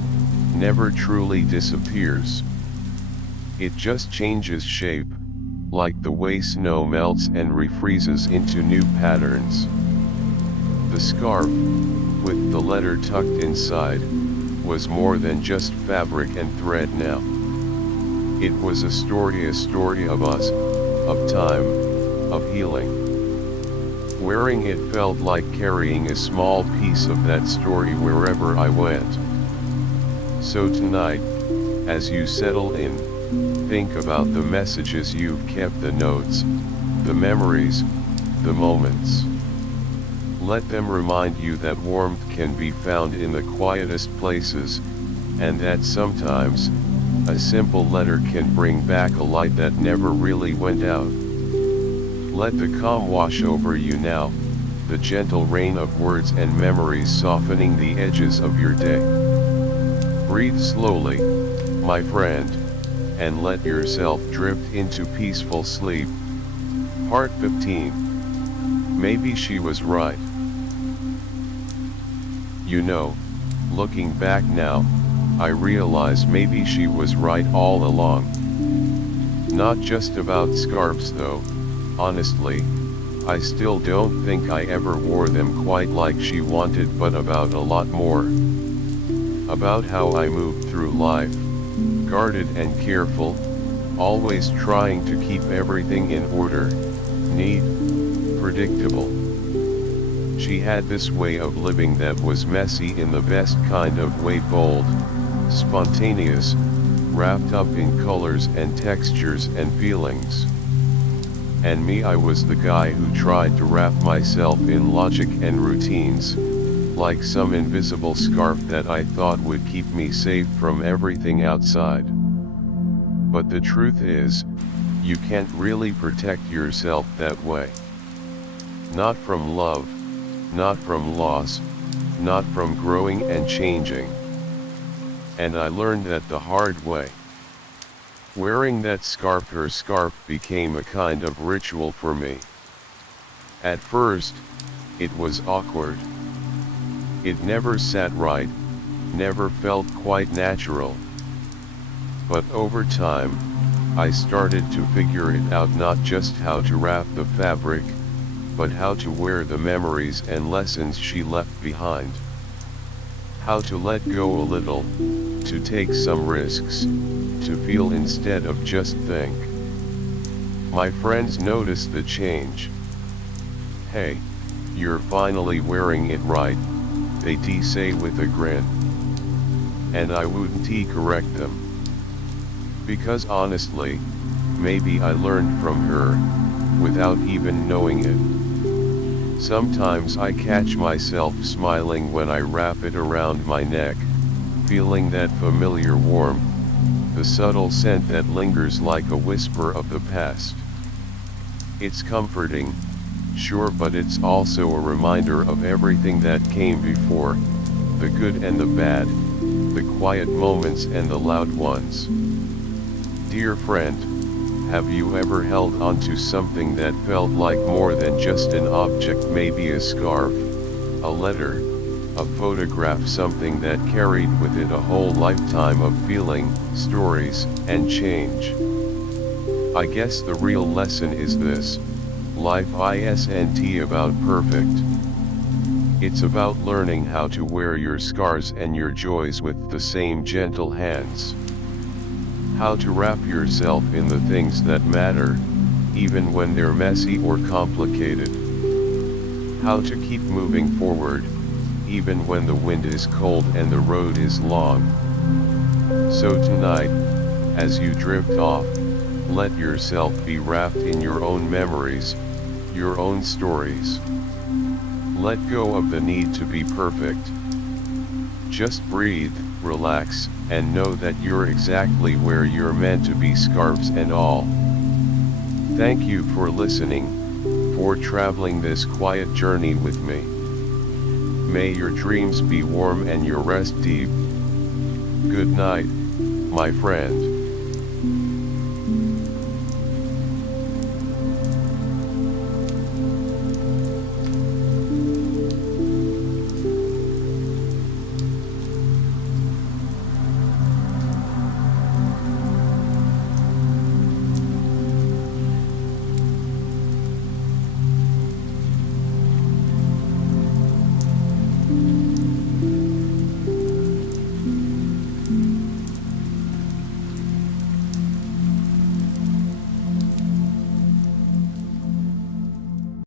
never truly disappears. It just changes shape, like the way snow melts and refreezes into new patterns. The scarf, with the letter tucked inside, was more than just fabric and thread now. It was a story of us, of time, of healing. Wearing it felt like carrying a small piece of that story wherever I went. So tonight, as you settle in, think about the messages you've kept, the notes, the memories, the moments. Let them remind you that warmth can be found in the quietest places, and that sometimes, a simple letter can bring back a light that never really went out. Let the calm wash over you now, the gentle rain of words and memories softening the edges of your day. Breathe slowly, my friend, and let yourself drift into peaceful sleep. Part 15. Maybe she was right. You know, looking back now, I realize maybe she was right all along. Not just about scarves though, honestly, I still don't think I ever wore them quite like she wanted, but about a lot more. About how I moved through life, guarded and careful, always trying to keep everything in order, neat, predictable. She had this way of living that was messy in the best kind of way, bold, spontaneous, wrapped up in colors and textures and feelings. And me, I was the guy who tried to wrap myself in logic and routines, like some invisible scarf that I thought would keep me safe from everything outside. But the truth is, you can't really protect yourself that way. Not from love, not from loss, not from growing and changing. And I learned that the hard way. Wearing that scarf, her scarf, became a kind of ritual for me. At first, it was awkward. It never sat right, never felt quite natural. But over time, I started to figure it out, not just how to wrap the fabric, but how to wear the memories and lessons she left behind. How to let go a little, to take some risks, to feel instead of just think. My friends noticed the change. "Hey, you're finally wearing it right," they'd say with a grin. And I wouldn't correct them. Because honestly, maybe I learned from her, without even knowing it. Sometimes I catch myself smiling when I wrap it around my neck, feeling that familiar warmth, the subtle scent that lingers like a whisper of the past. It's comforting, sure, but it's also a reminder of everything that came before, the good and the bad, the quiet moments and the loud ones. Dear friend, have you ever held onto something that felt like more than just an object, maybe a scarf, a letter, a photograph, something that carried with it a whole lifetime of feeling, stories, and change? I guess the real lesson is this: life isn't about perfect. It's about learning how to wear your scars and your joys with the same gentle hands. How to wrap yourself in the things that matter, even when they're messy or complicated. How to keep moving forward, even when the wind is cold and the road is long. So tonight, as you drift off, let yourself be wrapped in your own memories, your own stories. Let go of the need to be perfect. Just breathe, relax, and know that you're exactly where you're meant to be, scarves and all. Thank you for listening, for traveling this quiet journey with me. May your dreams be warm and your rest deep. Good night, my friend.